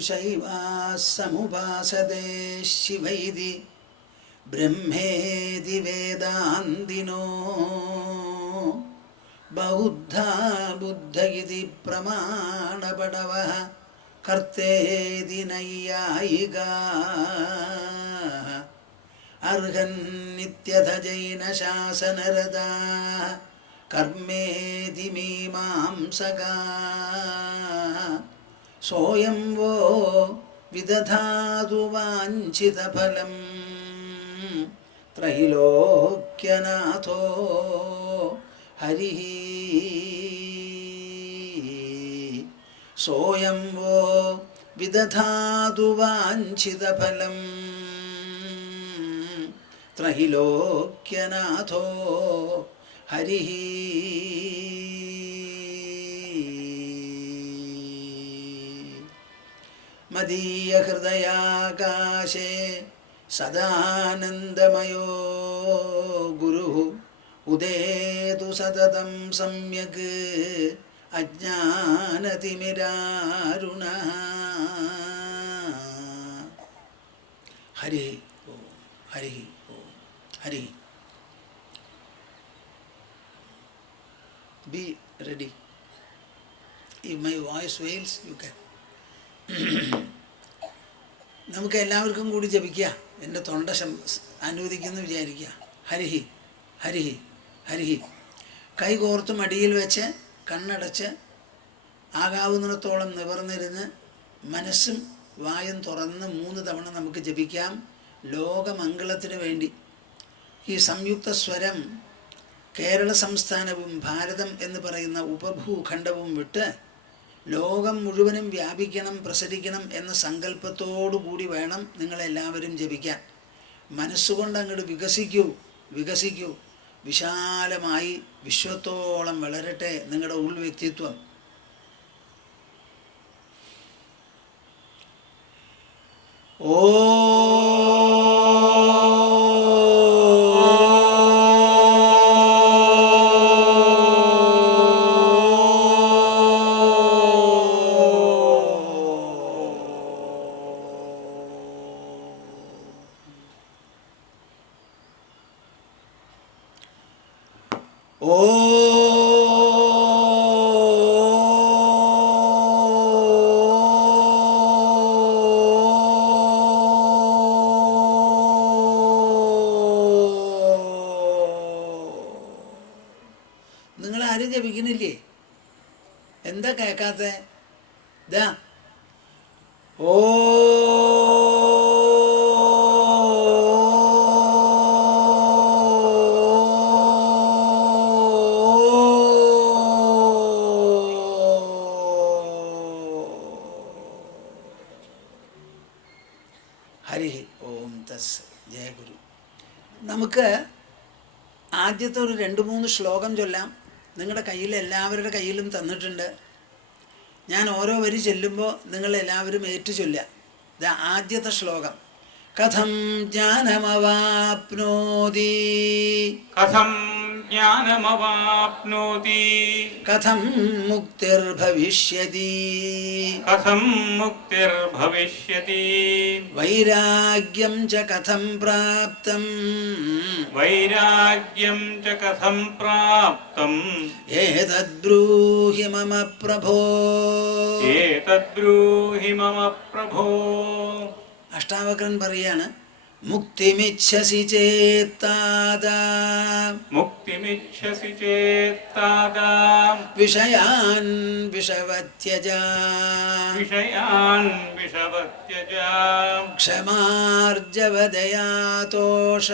शैवाः समुपासते शिवैति ब्रह्मेति वेदान्तिनो बौद्धा बुद्ध इति प्रमाणपटवः कर्तेति नैयायिकाः अर्हन्नित्यथ जैनशासनरताः कर्मेति मीमांसकाः सोऽयं वो विदधातु वाञ्छितफलम् त्रैलोक्यनाथो हरिः सोऽयं वो विदधातु वाञ्छितफलम् त्रैलोक्यनाथो हरिः मदीयहृदयाकाशे सदानन्दमयो गुरुः उदेतु सततं सम्यक् अज्ञानतिमिरारुणः हरिः ओं हरिः ओं हरिः. Be ready. If my voice fails, you can. നമുക്ക് എല്ലാവർക്കും കൂടി ജപിക്കുക. എൻ്റെ തൊണ്ട അനുവദിക്കുന്നു വിചാരിക്കുക. ഹരിഹി ഹരിഹി ഹരിഹി. കൈ കോർത്ത് മടിയിൽ വെച്ച് കണ്ണടച്ച് ആകാവുന്നിടത്തോളം നിവർന്നിരുന്ന് മനസ്സും വായും തുറന്ന് 3 തവണ നമുക്ക് ജപിക്കാം. ലോകമംഗളത്തിന് വേണ്ടി ഈ സംയുക്ത സ്വരം കേരള സംസ്ഥാനവും ഭാരതം എന്ന് പറയുന്ന ഉപഭൂഖണ്ഡവും വിട്ട് ലോകം മുഴുവനും വ്യാപിക്കണം, പ്രസരിക്കണം എന്ന സങ്കല്പത്തോടുകൂടി വേണം നിങ്ങളെല്ലാവരും ജപിക്കാൻ. മനസ്സുകൊണ്ട് അങ്ങോട്ട് വികസിക്കൂ. വിശാലമായി വിശ്വത്തോളം വളരട്ടെ നിങ്ങളുടെ ഉൾവ്യക്തിത്വം. ഓ നിങ്ങളാരും ജപിക്കുന്നില്ലേ? എന്താ കേൾക്കാത്ത? ഇതാ ഓ ഹരി ഓം തസ്. ജയ ഗുരു. നമുക്ക് ആദ്യത്തെ ഒരു 2-3 ശ്ലോകം ചൊല്ലാം. നിങ്ങളുടെ കയ്യിൽ എല്ലാവരുടെ കയ്യിലും തന്നിട്ടുണ്ട്. ഞാൻ ഓരോ വരി ചൊല്ലുമ്പോൾ നിങ്ങളെല്ലാവരും ഏറ്റു ചൊല്ലുക. ഇത് ആദ്യത്തെ ശ്ലോകം. കഥം ജ്ഞാനമവാപ്നോതി കഥം ജ്ഞാനമവാപ്നോതി കഥം മുക്തിർഭവിഷ്യതി കഥം മുക്തിർഭവിഷ്യതി വൈരാഗ്യം ച കഥം പ്രാപ്തം വൈരാഗ്യം ച കഥം പ്രാപ്തം ഏതദ്ബ്രൂഹി മമ പ്രഭോ ഏതദ്ബ്രൂഹി മമ പ്രഭോ. അഷ്ടാവക്രൻ പറയാണ്, മുക്തിമിച്ഛസി ചേത്താദാ മുക്തിമിച്ഛസി ചേത്താദാ വിഷയാൻ വിഷവത്യജ വിഷയാൻ വിഷവത്യജ ക്ഷമാർജവദയാതോഷ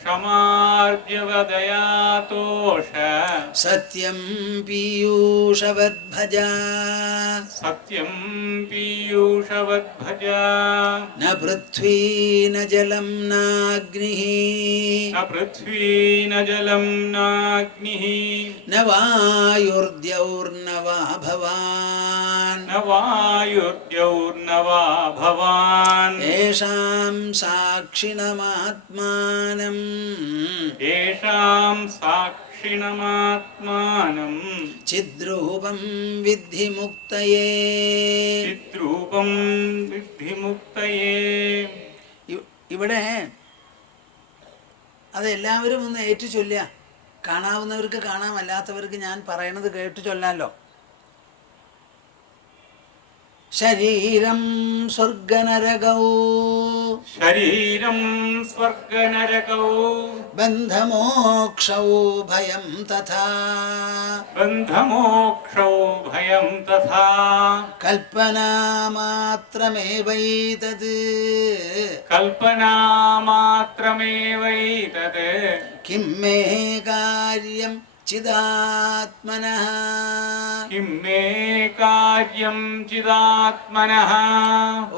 ക്ഷമാർജവദയാതോഷ സത്യം പീയൂഷവദ്ഭജ സത്യം പീയൂഷവദ്ഭജ ന പൃഥ്വീ ന ജലം നാഗ്നിഃ ന പൃഥ്വീ ന ജലം നാഗ്നിഃ ന വായുർദ്യൗർന വാ ഭവാൻ ന വായുർദ്യൗർന വാ ഭവാൻ യേഷാം സാക്ഷിണമാത്മാനം യേഷാം സാക്ഷി ദക്ഷിണമാത്മാനം ചിദ്രൂപം വിദ്ധി മുക്തയേ. ചിദ്രൂപം വിദ്ധി മുക്തയേ. ഇവിടെ അതെല്ലാവരും ഒന്ന് ഏറ്റു ചൊല്ലുക. കാണാവുന്നവർക്ക് കാണാം, അല്ലാത്തവർക്ക് ഞാൻ പറയണത് കേട്ടു ചൊല്ലാലോ. ശരീരം സ്വർഗനരകൗ ശരീരം സ്വർഗനരകൗ ബന്ധമോക്ഷൗ ഭയം തഥാ ബന്ധമോക്ഷൗ ഭയം തഥാ കൽപ്പനാമാത്രമേവൈതത് കൽപ്പനാമാത്രമേവൈതത് കിം മേ കാര്യം ചിദാത്മനഃ കിം മേ കാര്യം ചിദാത്മനഃ.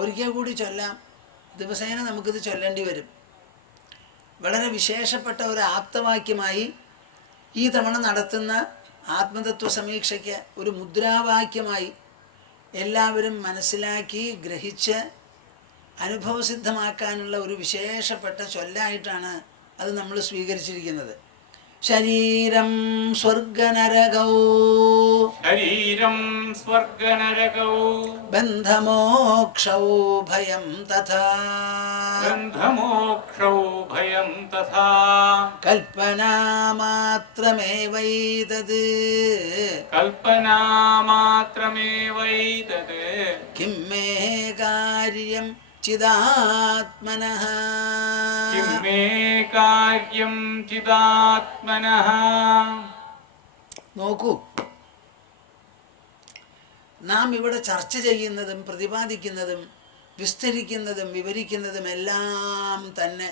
ഒരിക്കൽ കൂടി ചൊല്ലാം. ദിവസേന നമുക്കിത് ചൊല്ലേണ്ടി വരും. വളരെ വിശേഷപ്പെട്ട ഒരു ആപ്തവാക്യമായി ഈ തവണ നടത്തുന്ന ആത്മതത്വ സമീക്ഷയ്ക്ക് ഒരു മുദ്രാവാക്യമായി എല്ലാവരും മനസ്സിലാക്കി ഗ്രഹിച്ച് അനുഭവസിദ്ധമാക്കാനുള്ള ഒരു വിശേഷപ്പെട്ട ചൊല്ലായിട്ടാണ് അത് നമ്മൾ സ്വീകരിച്ചിരിക്കുന്നത്. ശരീരം സ്വർഗനരകൗ ശരീരം സ്വർഗനരകൗ ബന്ധമോക്ഷൗ ഭയം തഥാ ബന്ധമോക്ഷൗ ഭയം തഥാ കൽപ്പനാമാത്രമേവൈതത് കൽപ്പനാമാത്രമേവൈതത് കിം മേ കാര്യം ചിദാത്മനഃ കിം മേ കാര്യം ചിദാത്മനഃ. നോക്കൂ, നാം ഇവിടെ ചർച്ച ചെയ്യുന്നതും പ്രതിപാദിക്കുന്നതും വിസ്തരിക്കുന്നതും വിവരിക്കുന്നതും എല്ലാം തന്നെ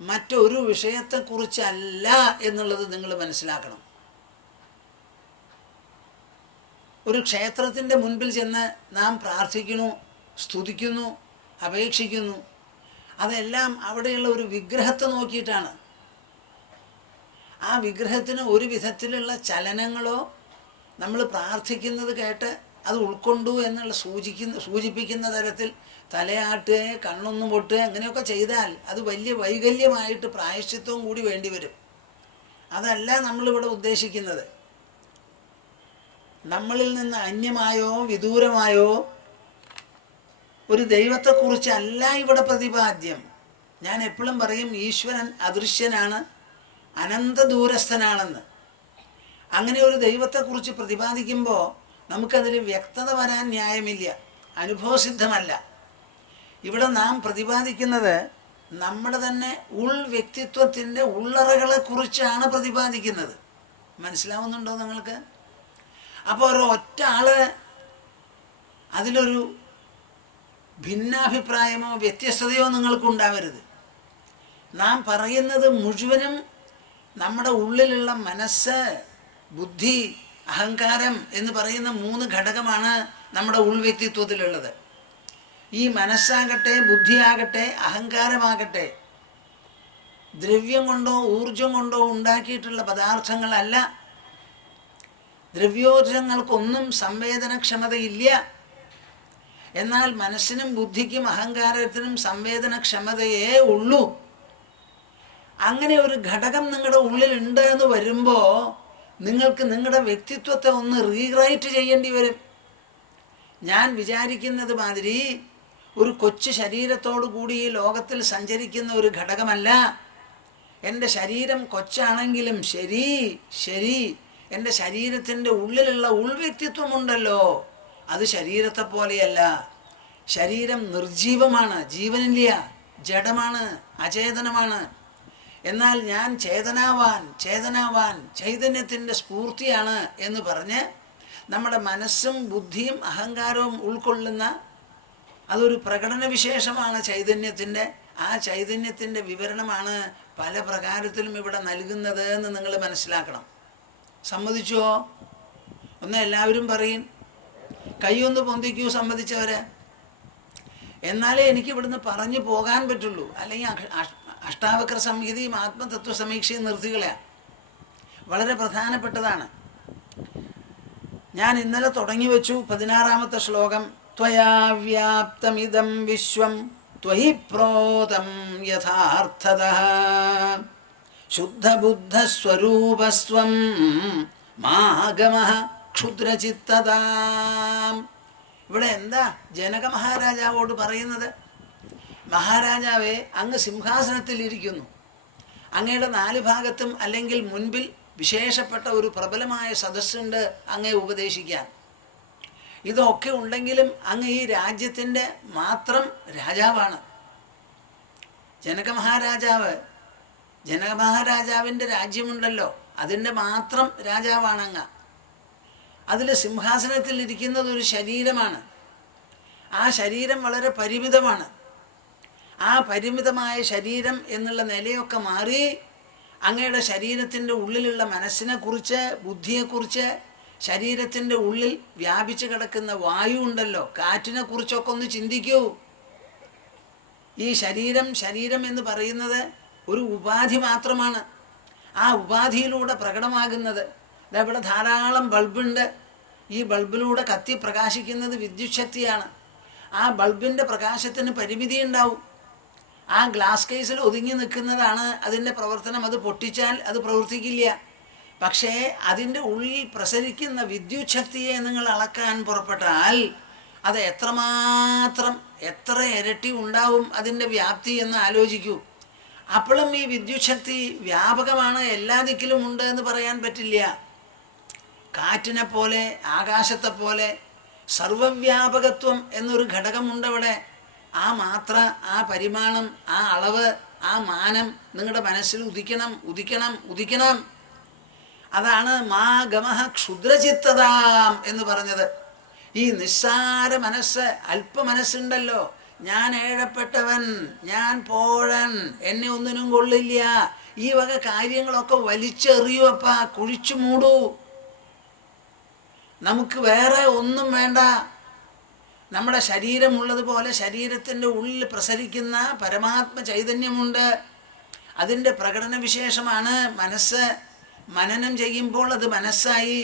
മറ്റൊരു വിഷയത്തെക്കുറിച്ചല്ല എന്നുള്ളത് നിങ്ങൾ മനസ്സിലാക്കണം. ഒരു ക്ഷേത്രത്തിൻ്റെ മുൻപിൽ ചെന്ന് നാം പ്രാർത്ഥിക്കുന്നു, സ്തുതിക്കുന്നു, അപേക്ഷിക്കുന്നു. അതെല്ലാം അവിടെയുള്ള ഒരു വിഗ്രഹത്തെ നോക്കിയിട്ടാണ്. ആ വിഗ്രഹത്തിന് ഒരു വിധത്തിലുള്ള ചലനങ്ങളോ നമ്മൾ പ്രാർത്ഥിക്കുന്നത് കേട്ട് അത് ഉൾക്കൊണ്ടു എന്നുള്ള സൂചിപ്പിക്കുന്ന തരത്തിൽ തലയാട്ടുക, കണ്ണൊന്ന് പൊട്ടുക, അങ്ങനെയൊക്കെ ചെയ്താൽ അത് വലിയ വൈകല്യമായിട്ട് പ്രായശ്ചിത്വവും കൂടി വേണ്ടി വരും. അതല്ല നമ്മളിവിടെ ഉദ്ദേശിക്കുന്നത്. നമ്മളിൽ നിന്ന് അന്യമായോ വിദൂരമായോ ഒരു ദൈവത്തെക്കുറിച്ചല്ല ഇവിടെ പ്രതിപാദ്യം. ഞാൻ എപ്പോഴും പറയും, ഈശ്വരൻ അദൃശ്യനാണ്, അനന്തദൂരസ്ഥനാണെന്ന്. അങ്ങനെ ഒരു ദൈവത്തെക്കുറിച്ച് പ്രതിപാദിക്കുമ്പോൾ നമുക്കതിൽ വ്യക്തത വരാൻ ന്യായമില്ല, അനുഭവസിദ്ധമല്ല. ഇവിടെ നാം പ്രതിപാദിക്കുന്നത് നമ്മുടെ തന്നെ വ്യക്തിത്വത്തിൻ്റെ ഉള്ളറകളെക്കുറിച്ചാണ് പ്രതിപാദിക്കുന്നത്. മനസ്സിലാവുന്നുണ്ടോ നിങ്ങൾക്ക്? അപ്പോൾ ഒരൊറ്റ ആള് അതിലൊരു ഭിന്നാഭിപ്രായമോ വ്യത്യസ്തതയോ നിങ്ങൾക്കുണ്ടാവരുത്. നാം പറയുന്നത് മുഴുവനും നമ്മുടെ ഉള്ളിലുള്ള മനസ്സ്, ബുദ്ധി, അഹങ്കാരം എന്ന് പറയുന്ന 3 ഘടകമാണ് നമ്മുടെ ഉൾവ്യക്തിത്വത്തിലുള്ളത്. ഈ മനസ്സാകട്ടെ, ബുദ്ധിയാകട്ടെ, അഹങ്കാരമാകട്ടെ ദ്രവ്യം കൊണ്ടോ ഊർജം കൊണ്ടോ ഉണ്ടാക്കിയിട്ടുള്ള പദാർത്ഥങ്ങളല്ല. ദ്രവ്യോർജങ്ങൾക്കൊന്നും സംവേദനക്ഷമതയില്ല. എന്നാൽ മനസ്സിനും ബുദ്ധിക്കും അഹങ്കാരത്തിനും സംവേദനക്ഷമതയേ ഉള്ളൂ. അങ്ങനെ ഒരു ഘടകം നിങ്ങളുടെ ഉള്ളിലുണ്ട് എന്ന് വരുമ്പോൾ നിങ്ങൾക്ക് നിങ്ങളുടെ വ്യക്തിത്വത്തെ ഒന്ന് റീറൈറ്റ് ചെയ്യേണ്ടി വരും. ഞാൻ വിചാരിക്കുന്നത് മാതിരി ഒരു കൊച്ചു ശരീരത്തോടു കൂടി ഈ ലോകത്തിൽ സഞ്ചരിക്കുന്ന ഒരു ഘടകമല്ല. എൻ്റെ ശരീരം കൊച്ചാണെങ്കിലും ശരി, എൻ്റെ ശരീരത്തിൻ്റെ ഉള്ളിലുള്ള ഉൾവ്യക്തിത്വമുണ്ടല്ലോ, അത് ശരീരത്തെ പോലെയല്ല. ശരീരം നിർജീവമാണ്, ജീവനില്ല, ജഡമാണ്, അചേതനമാണ്. എന്നാൽ ഞാൻ ചേതനാവാൻ ചൈതന്യത്തിൻ്റെ സ്ഫൂർത്തിയാണ് എന്ന് പറഞ്ഞ് നമ്മുടെ മനസ്സും ബുദ്ധിയും അഹങ്കാരവും ഉൾക്കൊള്ളുന്ന അതൊരു പ്രകടന വിശേഷമാണ് ചൈതന്യത്തിൻ്റെ. ആ ചൈതന്യത്തിൻ്റെ വിവരണമാണ് പല പ്രകാരത്തിലും ഇവിടെ നൽകുന്നത് എന്ന് നിങ്ങൾ മനസ്സിലാക്കണം. സമ്മതിച്ചോ? ഒന്ന് എല്ലാവരും പറയും. കൈയൊന്ന് പൊന്തിക്കൂ സമ്മതിച്ചവരെ. എന്നാലേ എനിക്ക് ഇവിടുന്ന് പറഞ്ഞു പോകാൻ പറ്റുള്ളൂ. അല്ലെങ്കിൽ അഷ്ടാവക്ര സംഹിതയും ആത്മതത്വ സമീക്ഷയും നിർത്തികളെ വളരെ പ്രധാനപ്പെട്ടതാണ്. ഞാൻ ഇന്നലെ തുടങ്ങി വെച്ചു 16ാമത്തെ ശ്ലോകം. ത്വയാ വ്യാപ്തമിദം വിശ്വം ത്വയി പ്രോതം യഥാർത്ഥതഃ ശുദ്ധബുദ്ധസ്വരൂപസ്വം മാഗമഃ ക്ഷുദ്രചിത്തതാം. ഇവിടെ എന്താ ജനക മഹാരാജാവോട് പറയുന്നത്? മഹാരാജാവേ, അങ്ങ് സിംഹാസനത്തിലിരിക്കുന്നു. അങ്ങയുടെ 4 ഭാഗത്തും അല്ലെങ്കിൽ മുൻപിൽ വിശേഷപ്പെട്ട ഒരു പ്രബലമായ സദസ്സുണ്ട് അങ്ങയെ ഉപദേശിക്കാൻ. ഇതൊക്കെ ഉണ്ടെങ്കിലും അങ്ങ് ഈ രാജ്യത്തിൻ്റെ മാത്രം രാജാവാണ്. ജനക മഹാരാജാവിൻ്റെ രാജ്യമുണ്ടല്ലോ, അതിൻ്റെ മാത്രം രാജാവാണ് അങ്ങ്. അതിൽ സിംഹാസനത്തിൽ ഇരിക്കുന്നത് ഒരു ശരീരമാണ്. ആ ശരീരം വളരെ പരിമിതമാണ്. ആ പരിമിതമായ ശരീരം എന്നുള്ള നിലയൊക്കെ മാറി അങ്ങയുടെ ശരീരത്തിൻ്റെ ഉള്ളിലുള്ള മനസ്സിനെക്കുറിച്ച്, ബുദ്ധിയെക്കുറിച്ച്, ശരീരത്തിൻ്റെ ഉള്ളിൽ വ്യാപിച്ചു കിടക്കുന്ന വായു ഉണ്ടല്ലോ, കാറ്റിനെ കുറിച്ചൊക്കെ ഒന്ന് ചിന്തിക്കൂ. ഈ ശരീരം എന്ന് പറയുന്നത് ഒരു ഉപാധി മാത്രമാണ്. ആ ഉപാധിയിലൂടെ പ്രകടമാകുന്നത് ഇവിടെ ധാരാളം ബൾബുണ്ട്. ഈ ബൾബിലൂടെ കത്തി പ്രകാശിക്കുന്നത് വിദ്യുത് ശക്തിയാണ്. ആ ബൾബിൻ്റെ പ്രകാശത്തിന് പരിമിതി ഉണ്ടാവും. ആ ഗ്ലാസ് കേസിൽ ഒതുങ്ങി നിൽക്കുന്നതാണ് അതിൻ്റെ പ്രവർത്തനം. അത് പൊട്ടിച്ചാൽ അത് പ്രവർത്തിക്കില്ല. പക്ഷേ അതിൻ്റെ ഉള്ളിൽ പ്രസരിക്കുന്ന വിദ്യുത് ശക്തിയെ നിങ്ങൾ അളക്കാൻ പുറപ്പെട്ടാൽ അത് എത്രമാത്രം, എത്ര ഇരട്ടി ഉണ്ടാവും അതിൻ്റെ വ്യാപ്തി എന്ന് ആലോചിക്കൂ. അപ്പോഴും ഈ വിദ്യുത് ശക്തി വ്യാപകമാണ്, എല്ലാ ദിക്കിലും ഉണ്ട് എന്ന് പറയാൻ പറ്റില്ല. കാറ്റിനെ പോലെ, ആകാശത്തെ പോലെ സർവവ്യാപകത്വം എന്നൊരു ഘടകമുണ്ടവിടെ. ആ മാത്ര, ആ പരിമാണം, ആ അളവ്, ആ മാനം നിങ്ങളുടെ മനസ്സിൽ ഉദിക്കണം. അതാണ് മാ ഗമഃ ക്ഷുദ്രചിത്തതാം എന്ന് പറഞ്ഞത്. ഈ നിസ്സാര മനസ്സ്, അല്പ മനസ്സുണ്ടല്ലോ, ഞാൻ ഏഴപ്പെട്ടവൻ, ഞാൻ പോഴൻ, എന്നെ ഒന്നിനും കൊള്ളില്ല, ഈ വക കാര്യങ്ങളൊക്കെ വലിച്ചെറിയൂ അപ്പ, കുഴിച്ചു മൂടൂ. നമുക്ക് വേറെ ഒന്നും വേണ്ട. നമ്മുടെ ശരീരമുള്ളതുപോലെ ശരീരത്തിൻ്റെ ഉള്ളിൽ പ്രസരിക്കുന്ന പരമാത്മ ചൈതന്യമുണ്ട്. അതിൻ്റെ പ്രകടന വിശേഷമാണ് മനസ്സ്. മനനം ചെയ്യുമ്പോൾ അത് മനസ്സായി,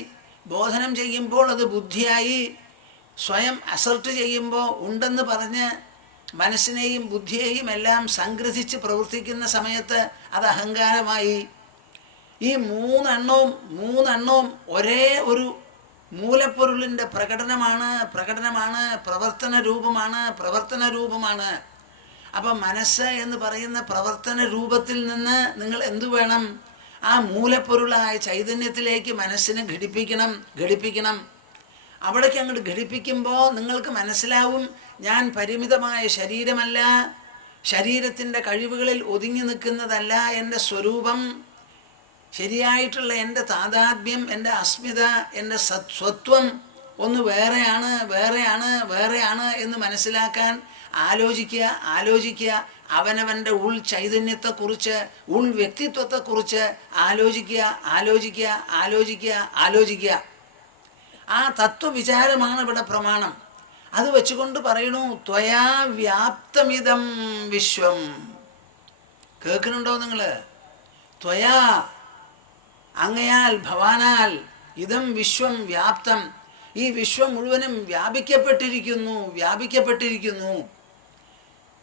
ബോധനം ചെയ്യുമ്പോൾ അത് ബുദ്ധിയായി, സ്വയം അസർട്ട് ചെയ്യുമ്പോൾ ഉണ്ടെന്ന് പറഞ്ഞ് മനസ്സിനെയും ബുദ്ധിയെയും എല്ലാം സംഗ്രഹിച്ച് പ്രവർത്തിക്കുന്ന സമയത്ത് അത് അഹങ്കാരമായി. ഈ മൂന്നെണ്ണവും ഒരേ ഒരു മൂലപ്പൊരുളിൻ്റെ പ്രകടനമാണ്, പ്രവർത്തന രൂപമാണ്. അപ്പം മനസ്സ് എന്ന് പറയുന്ന പ്രവർത്തന രൂപത്തിൽ നിന്ന് നിങ്ങൾ എന്തു വേണം? ആ മൂലപ്പൊരുളായ ചൈതന്യത്തിലേക്ക് മനസ്സിനെ ഘടിപ്പിക്കണം. അവിടേക്ക് അങ്ങോട്ട് ഘടിപ്പിക്കുമ്പോൾ നിങ്ങൾക്ക് മനസ്സിലാവും, ഞാൻ പരിമിതമായ ശരീരമല്ല, ശരീരത്തിൻ്റെ കഴിവുകളിൽ ഒതുങ്ങി നിൽക്കുന്നതല്ല എൻ്റെ സ്വരൂപം. ശരിയായിട്ടുള്ള എൻ്റെ താതാത്മ്യം, എൻ്റെ അസ്മിത, എൻ്റെ സ്വത്വം ഒന്ന് വേറെയാണ് എന്ന് മനസ്സിലാക്കാൻ ആലോചിക്കുക. അവനവൻ്റെ ഉൾ ചൈതന്യത്തെക്കുറിച്ച്, ഉൾ വ്യക്തിത്വത്തെക്കുറിച്ച് ആലോചിക്കുക. ആ തത്വവിചാരമാണ് ഇവിടെ പ്രമാണം. അത് വെച്ചുകൊണ്ട് പറയണു, ത്വയാ വ്യാപ്തമിതം വിശ്വം. കേൾക്കുന്നുണ്ടോ നിങ്ങൾ? ത്വയാ, അങ്ങയാൽ, ഭവാനാൽ, ഇതം വിശ്വം വ്യാപ്തം, ഈ വിശ്വം മുഴുവനും വ്യാപിക്കപ്പെട്ടിരിക്കുന്നു.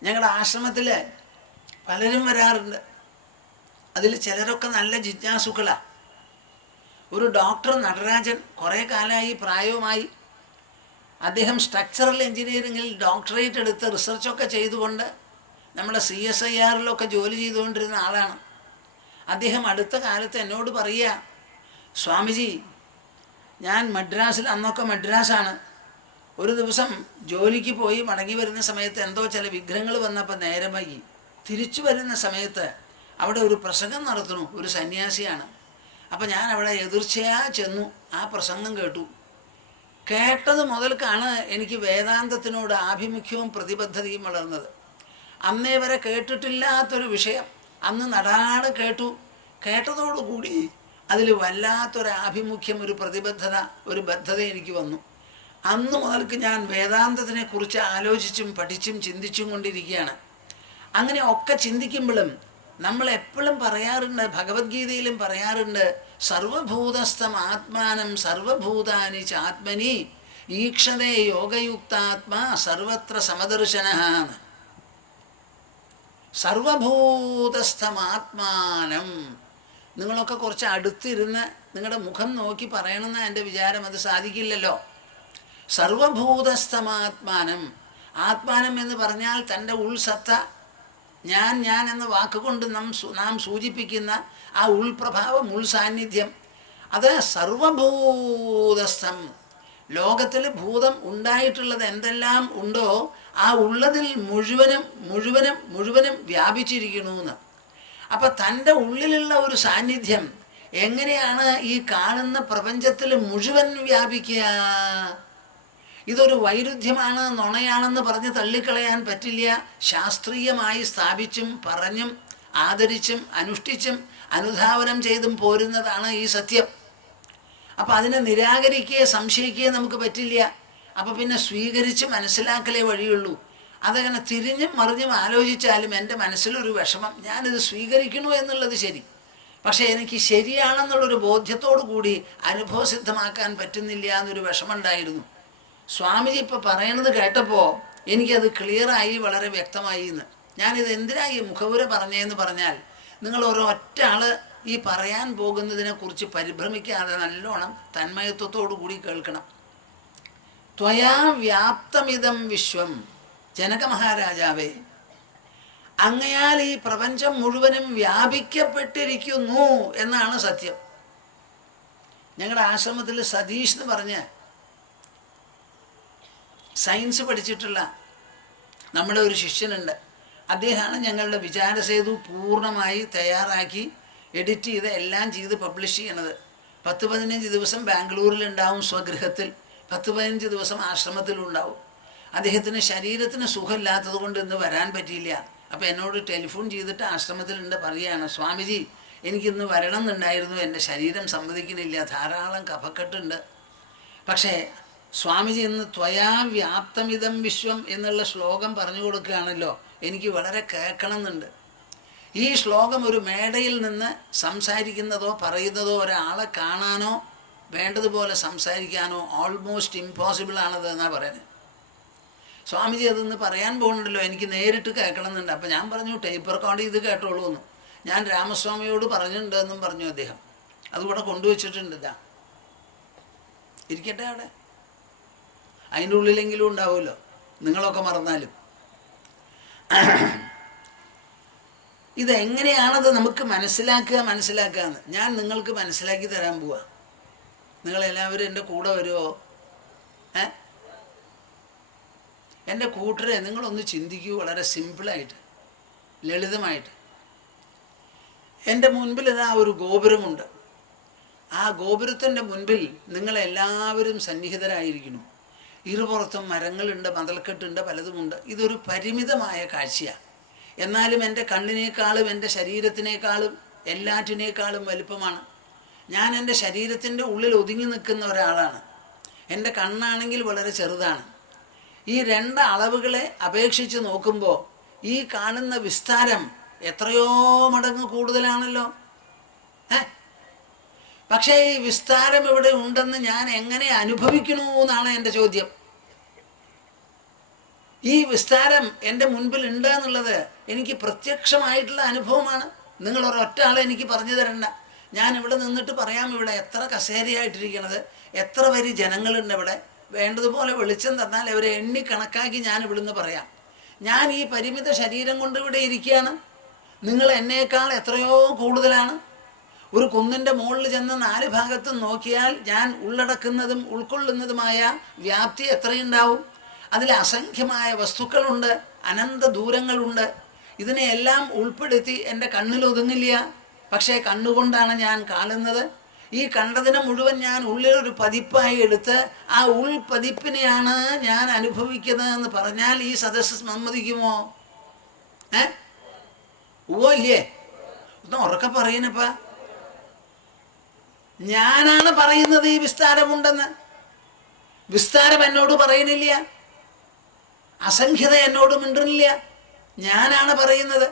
ഞങ്ങളുടെ ആശ്രമത്തിൽ പലരും വരാറുണ്ട്. അതിൽ ചിലരൊക്കെ നല്ല ജിജ്ഞാസുക്കളാണ്. ഒരു ഡോക്ടർ നടരാജൻ, കുറേ കാലമായി, പ്രായവുമായി, അദ്ദേഹം സ്ട്രക്ചറൽ എഞ്ചിനീയറിങ്ങിൽ ഡോക്ടറേറ്റ് എടുത്ത് റിസർച്ചൊക്കെ ചെയ്തുകൊണ്ട് നമ്മുടെ CSIR ജോലി ചെയ്തുകൊണ്ടിരുന്ന ആളാണ്. അദ്ദേഹം അടുത്ത കാലത്ത് എന്നോട് പറയുക, സ്വാമിജി, ഞാൻ മദ്രാസിൽ, അന്നൊക്കെ മദ്രാസാണ്, ഒരു ദിവസം ജോലിക്ക് പോയി മടങ്ങി വരുന്ന സമയത്ത് എന്തോ ചില വിഘ്നങ്ങൾ വന്നപ്പോൾ നേരമായി. തിരിച്ചു വരുന്ന സമയത്ത് അവിടെ ഒരു പ്രസംഗം നടത്തുന്നു, ഒരു സന്യാസിയാണ്. അപ്പം ഞാൻ അവിടെ എതിർച്ചയാ ചെന്നു. ആ പ്രസംഗം കേട്ടത് മുതൽക്കാണ് എനിക്ക് വേദാന്തത്തിനോട് ആഭിമുഖ്യവും പ്രതിബദ്ധതയും വളർന്നത്. അന്നേ വരെ കേട്ടിട്ടില്ലാത്തൊരു വിഷയം അന്ന് നടാട് കേട്ടതോടുകൂടി അതിൽ വല്ലാത്തൊരാഭിമുഖ്യം, ഒരു പ്രതിബദ്ധത, ഒരു ബദ്ധത എനിക്ക് വന്നു. അന്ന് മുതൽക്ക് ഞാൻ വേദാന്തത്തിനെക്കുറിച്ച് ആലോചിച്ചും പഠിച്ചും ചിന്തിച്ചും കൊണ്ടിരിക്കുകയാണ്. അങ്ങനെ ഒക്കെ ചിന്തിക്കുമ്പോഴും നമ്മൾ എപ്പോഴും പറയാറുണ്ട്, ഭഗവത്ഗീതയിലും പറയാറുണ്ട്, സർവഭൂതസ്ഥം ആത്മാനം സർവഭൂതാനി ചാത്മനി ഈക്ഷതേ യോഗയുക്താത്മാ സർവത്ര സമദർശനഃ. സർവഭൂതസ്ഥമാത്മാനം, നിങ്ങളൊക്കെ കുറച്ച് അടുത്തിരുന്ന് നിങ്ങളുടെ മുഖം നോക്കി പറയണമെന്ന് എൻ്റെ വിചാരം. അത് സാധിക്കില്ലല്ലോ. സർവഭൂതസ്ഥമാത്മാനം, ആത്മാനം എന്ന് പറഞ്ഞാൽ തൻ്റെ ഉൾസത്ത, ഞാൻ എന്ന വാക്കുകൊണ്ട് നാം സൂചിപ്പിക്കുന്ന ആ ഉൾപ്രഭാവം, ഉൾസാന്നിധ്യം, അത് സർവഭൂതസ്ഥം. ലോകത്തിൽ ഭൂതം ഉണ്ടായിട്ടുള്ളത് എന്തെല്ലാം ഉണ്ടോ ആ ഉള്ളതിൽ മുഴുവനും വ്യാപിച്ചിരിക്കണമെന്ന്. അപ്പം തൻ്റെ ഉള്ളിലുള്ള ഒരു സാന്നിധ്യം എങ്ങനെയാണ് ഈ കാണുന്ന പ്രപഞ്ചത്തിൽ മുഴുവൻ വ്യാപിക്കുക? ഇതൊരു വൈരുദ്ധ്യമാണ്, നുണയാണെന്ന് പറഞ്ഞ് തള്ളിക്കളയാൻ പറ്റില്ല. ശാസ്ത്രീയമായി സ്ഥാപിച്ചും പറഞ്ഞും ആദരിച്ചും അനുഷ്ഠിച്ചും അനുധാവനം ചെയ്തും പോരുന്നതാണ് ഈ സത്യം. അപ്പം അതിനെ നിരാകരിക്കുകയോ സംശയിക്കുകയോ നമുക്ക് പറ്റില്ല. അപ്പം പിന്നെ സ്വീകരിച്ച് മനസ്സിലാക്കലേ വഴിയുള്ളൂ. അതങ്ങനെ തിരിഞ്ഞും മറിഞ്ഞും ആലോചിച്ചാലും എൻ്റെ മനസ്സിലൊരു വിഷമം, ഞാനിത് സ്വീകരിക്കണു എന്നുള്ളത് ശരി, പക്ഷേ എനിക്ക് ശരിയാണെന്നുള്ളൊരു ബോധ്യത്തോടു കൂടി അനുഭവസിദ്ധമാക്കാൻ പറ്റുന്നില്ല എന്നൊരു വിഷമമുണ്ടായിരുന്നു. സ്വാമിജി ഇപ്പോൾ പറയണത് കേട്ടപ്പോൾ എനിക്കത് ക്ലിയറായി, വളരെ വ്യക്തമായി എന്ന്. ഞാനിത് എന്തിനായി മുഖവുര പറഞ്ഞതെന്ന് പറഞ്ഞാൽ, നിങ്ങൾ ഒരൊറ്റ ആൾ ഈ പറയാൻ പോകുന്നതിനെക്കുറിച്ച് പരിഭ്രമിക്കാതെ നല്ലോണം തന്മയത്വത്തോടു കൂടി കേൾക്കണം. ത്വയാ വ്യാപ്തമിതം വിശ്വം, ജനക മഹാരാജാവേ, അങ്ങയാൽ ഈ പ്രപഞ്ചം മുഴുവനും വ്യാപിക്കപ്പെട്ടിരിക്കുന്നു എന്നാണ് സത്യം. ഞങ്ങളുടെ ആശ്രമത്തിൽ സതീഷ് എന്ന് പറഞ്ഞ സയൻസ് പഠിച്ചിട്ടുള്ള നമ്മുടെ ഒരു ശിഷ്യനുണ്ട്. അദ്ദേഹമാണ് ഞങ്ങളുടെ വിചാരസേതു പൂർണ്ണമായി തയ്യാറാക്കി എഡിറ്റ് ചെയ്ത് എല്ലാം ചെയ്ത് പബ്ലിഷ് ചെയ്യണത്. 10-15 ദിവസം ബാംഗ്ലൂരിലുണ്ടാവും സ്വഗൃഹത്തിൽ, 10-15 ദിവസം ആശ്രമത്തിലുണ്ടാവും. അദ്ദേഹത്തിന് ശരീരത്തിന് സുഖമില്ലാത്തത് കൊണ്ട് ഇന്ന് വരാൻ പറ്റിയില്ല. അപ്പോൾ എന്നോട് ടെലിഫോൺ ചെയ്തിട്ട് ആശ്രമത്തിലുണ്ട് പറയുകയാണ്, സ്വാമിജി എനിക്കിന്ന് വരണം എന്നുണ്ടായിരുന്നു, എൻ്റെ ശരീരം സമ്മതിക്കുന്നില്ല, ധാരാളം കഫക്കെട്ടുണ്ട്. പക്ഷേ സ്വാമിജി ഇന്ന് ത്വയാ വ്യാപ്തമിതം വിശ്വം എന്നുള്ള ശ്ലോകം പറഞ്ഞു കൊടുക്കുകയാണല്ലോ, എനിക്ക് വളരെ കേൾക്കണം എന്നുണ്ട്. ഈ ശ്ലോകം ഒരു മേടയിൽ നിന്ന് സംസാരിക്കുന്നതോ പറയുന്നതോ ഒരാളെ കാണാനോ വേണ്ടതുപോലെ സംസാരിക്കാനോ ഓൾമോസ്റ്റ് ഇമ്പോസിബിൾ ആണത് എന്നാണ് പറയുന്നത്. സ്വാമിജി അതൊന്ന് പറയാൻ പോകുന്നുണ്ടല്ലോ, എനിക്ക് നേരിട്ട് കേൾക്കണം എന്നുണ്ട്. അപ്പം ഞാൻ പറഞ്ഞു ടേപ്പ് റെക്കോർഡ് ചെയ്ത് കേട്ടോളൂ എന്ന്. ഞാൻ രാമസ്വാമിയോട് പറഞ്ഞിട്ടുണ്ടെന്നും പറഞ്ഞു അദ്ദേഹം. അതുകൂടെ കൊണ്ടുവച്ചിട്ടുണ്ട്. ഇതാ ഇരിക്കട്ടെ അവിടെ, അതിൻ്റെ ഉള്ളിലെങ്കിലും ഉണ്ടാവുമല്ലോ, നിങ്ങളൊക്കെ മറന്നാലും. ഇതെങ്ങനെയാണത് നമുക്ക് മനസ്സിലാക്കുക എന്ന് ഞാൻ നിങ്ങൾക്ക് മനസ്സിലാക്കി തരാൻ പോവാ. നിങ്ങളെല്ലാവരും എൻ്റെ കൂടെ വരുമോ? എൻ്റെ കൂട്ടരെ നിങ്ങളൊന്ന് ചിന്തിക്കൂ, വളരെ സിമ്പിളായിട്ട്, ലളിതമായിട്ട്. എൻ്റെ മുൻപിൽ ഇതാ ഒരു ഗോപുരമുണ്ട്. ആ ഗോപുരത്തിൻ്റെ മുൻപിൽ നിങ്ങളെല്ലാവരും സന്നിഹിതരായിരിക്കുന്നു. ഇരുപുറത്തും മരങ്ങളുണ്ട്, മതൽക്കെട്ടുണ്ട്, പലതുമുണ്ട്. ഇതൊരു പരിമിതമായ കാഴ്ചയാണ്. എന്നാലും എൻ്റെ കണ്ണിനേക്കാളും എൻ്റെ ശരീരത്തിനേക്കാളും എല്ലാറ്റിനേക്കാളും വലുപ്പമാണ്. ഞാൻ എൻ്റെ ശരീരത്തിൻ്റെ ഉള്ളിൽ ഒതുങ്ങി നിൽക്കുന്ന ഒരാളാണ്. എൻ്റെ കണ്ണാണെങ്കിൽ വളരെ ചെറുതാണ്. ഈ 2 അളവുകളെ അപേക്ഷിച്ച് നോക്കുമ്പോൾ ഈ കാണുന്ന വിസ്താരം എത്രയോ മടങ്ങ് കൂടുതലാണല്ലോ. പക്ഷേ ഈ വിസ്താരം ഇവിടെ ഉണ്ടെന്ന് ഞാൻ എങ്ങനെ അനുഭവിക്കണു എന്നാണ് എൻ്റെ ചോദ്യം. ഈ വിസ്താരം എൻ്റെ മുൻപിൽ ഉണ്ട് എന്നുള്ളത് എനിക്ക് പ്രത്യക്ഷമായിട്ടുള്ള അനുഭവമാണ്. നിങ്ങൾ ഒരൊറ്റ ആളെ എനിക്ക് പറഞ്ഞു തരണ്ട. ഞാൻ ഇവിടെ നിന്നിട്ട് പറയാം, ഇവിടെ എത്ര കസേരയായിട്ടിരിക്കണത്, എത്ര വരി ജനങ്ങളുണ്ട് ഇവിടെ, വേണ്ടതുപോലെ വെളിച്ചം തന്നാൽ അവരെ എണ്ണി കണക്കാക്കി ഞാൻ ഇവിടുന്ന് പറയാം. ഞാൻ ഈ പരിമിത ശരീരം കൊണ്ട് ഇവിടെ ഇരിക്കുകയാണ്. നിങ്ങൾ എന്നേക്കാൾ എത്രയോ കൂടുതലാണ്. ഒരു കുന്നിൻ്റെ മുകളിൽ ചെന്ന് 4 ഭാഗത്തും നോക്കിയാൽ ഞാൻ ഉള്ളടക്കുന്നതും ഉൾക്കൊള്ളുന്നതുമായ വ്യാപ്തി എത്രയുണ്ടാവും? അതിൽ അസംഖ്യമായ വസ്തുക്കളുണ്ട്, അനന്ത ദൂരങ്ങളുണ്ട്. ഇതിനെയെല്ലാം ഉൾപ്പെടുത്തി എൻ്റെ കണ്ണിൽ ഒതുങ്ങില്ല. പക്ഷേ കണ്ണുകൊണ്ടാണ് ഞാൻ കാണുന്നത്. ഈ കണ്ടതിനെ മുഴുവൻ ഞാൻ ഉള്ളിലൊരു പതിപ്പായി എടുത്ത് ആ ഉൾപതിപ്പിനെയാണ് ഞാൻ അനുഭവിക്കുന്നതെന്ന് പറഞ്ഞാൽ ഈ സദസ്സ് സമ്മതിക്കുമോ? ഓ ഇല്ലേ? ഒന്ന് ഉറക്കെ പറയുന്നപ്പാ. ഞാനാണ് പറയുന്നത് ഈ വിസ്താരമുണ്ടെന്ന്. വിസ്താരം എന്നോട് പറയുന്നില്ല, അസംഖ്യത എന്നോട് മിണ്ടുന്നില്ല. ഞാനാണ് പറയുന്നത്.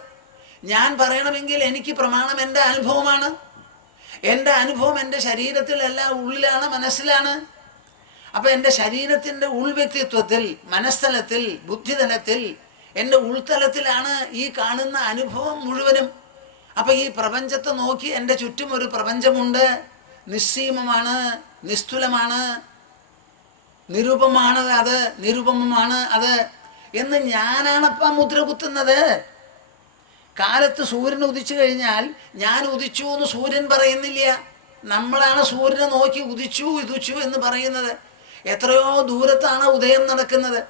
ഞാൻ പറയണമെങ്കിൽ എനിക്ക് പ്രമാണം എൻ്റെ അനുഭവമാണ്. എൻ്റെ അനുഭവം എൻ്റെ ശരീരത്തിലല്ല, ഉള്ളിലാണ്, മനസ്സിലാണ്. അപ്പം എൻ്റെ ശരീരത്തിൻ്റെ ഉൾവ്യക്തിത്വത്തിൽ, മനസ്തലത്തിൽ, ബുദ്ധിതലത്തിൽ, എൻ്റെ ഉൾത്തലത്തിലാണ് ഈ കാണുന്ന അനുഭവം മുഴുവനും. അപ്പം ഈ പ്രപഞ്ചത്തെ നോക്കി എൻ്റെ ചുറ്റും ഒരു പ്രപഞ്ചമുണ്ട്, നിസ്സീമമാണ്, നിസ്തുലമാണ്, നിരുപമാണ് അത്, നിരുപമമാണ് അത് എന്ന് ഞാനാണപ്പം മുദ്ര കുത്തുന്നത്. കാലത്ത് സൂര്യൻ ഉദിച്ചു കഴിഞ്ഞാൽ ഞാൻ ഉദിച്ചു എന്ന് സൂര്യൻ പറയുന്നില്ല, നമ്മളാണ് സൂര്യനെ നോക്കി ഉദിച്ചു ഉദിച്ചു എന്ന് പറയുന്നത്. എത്രയോ ദൂരത്താണ് ഉദയം നടക്കുന്നത്.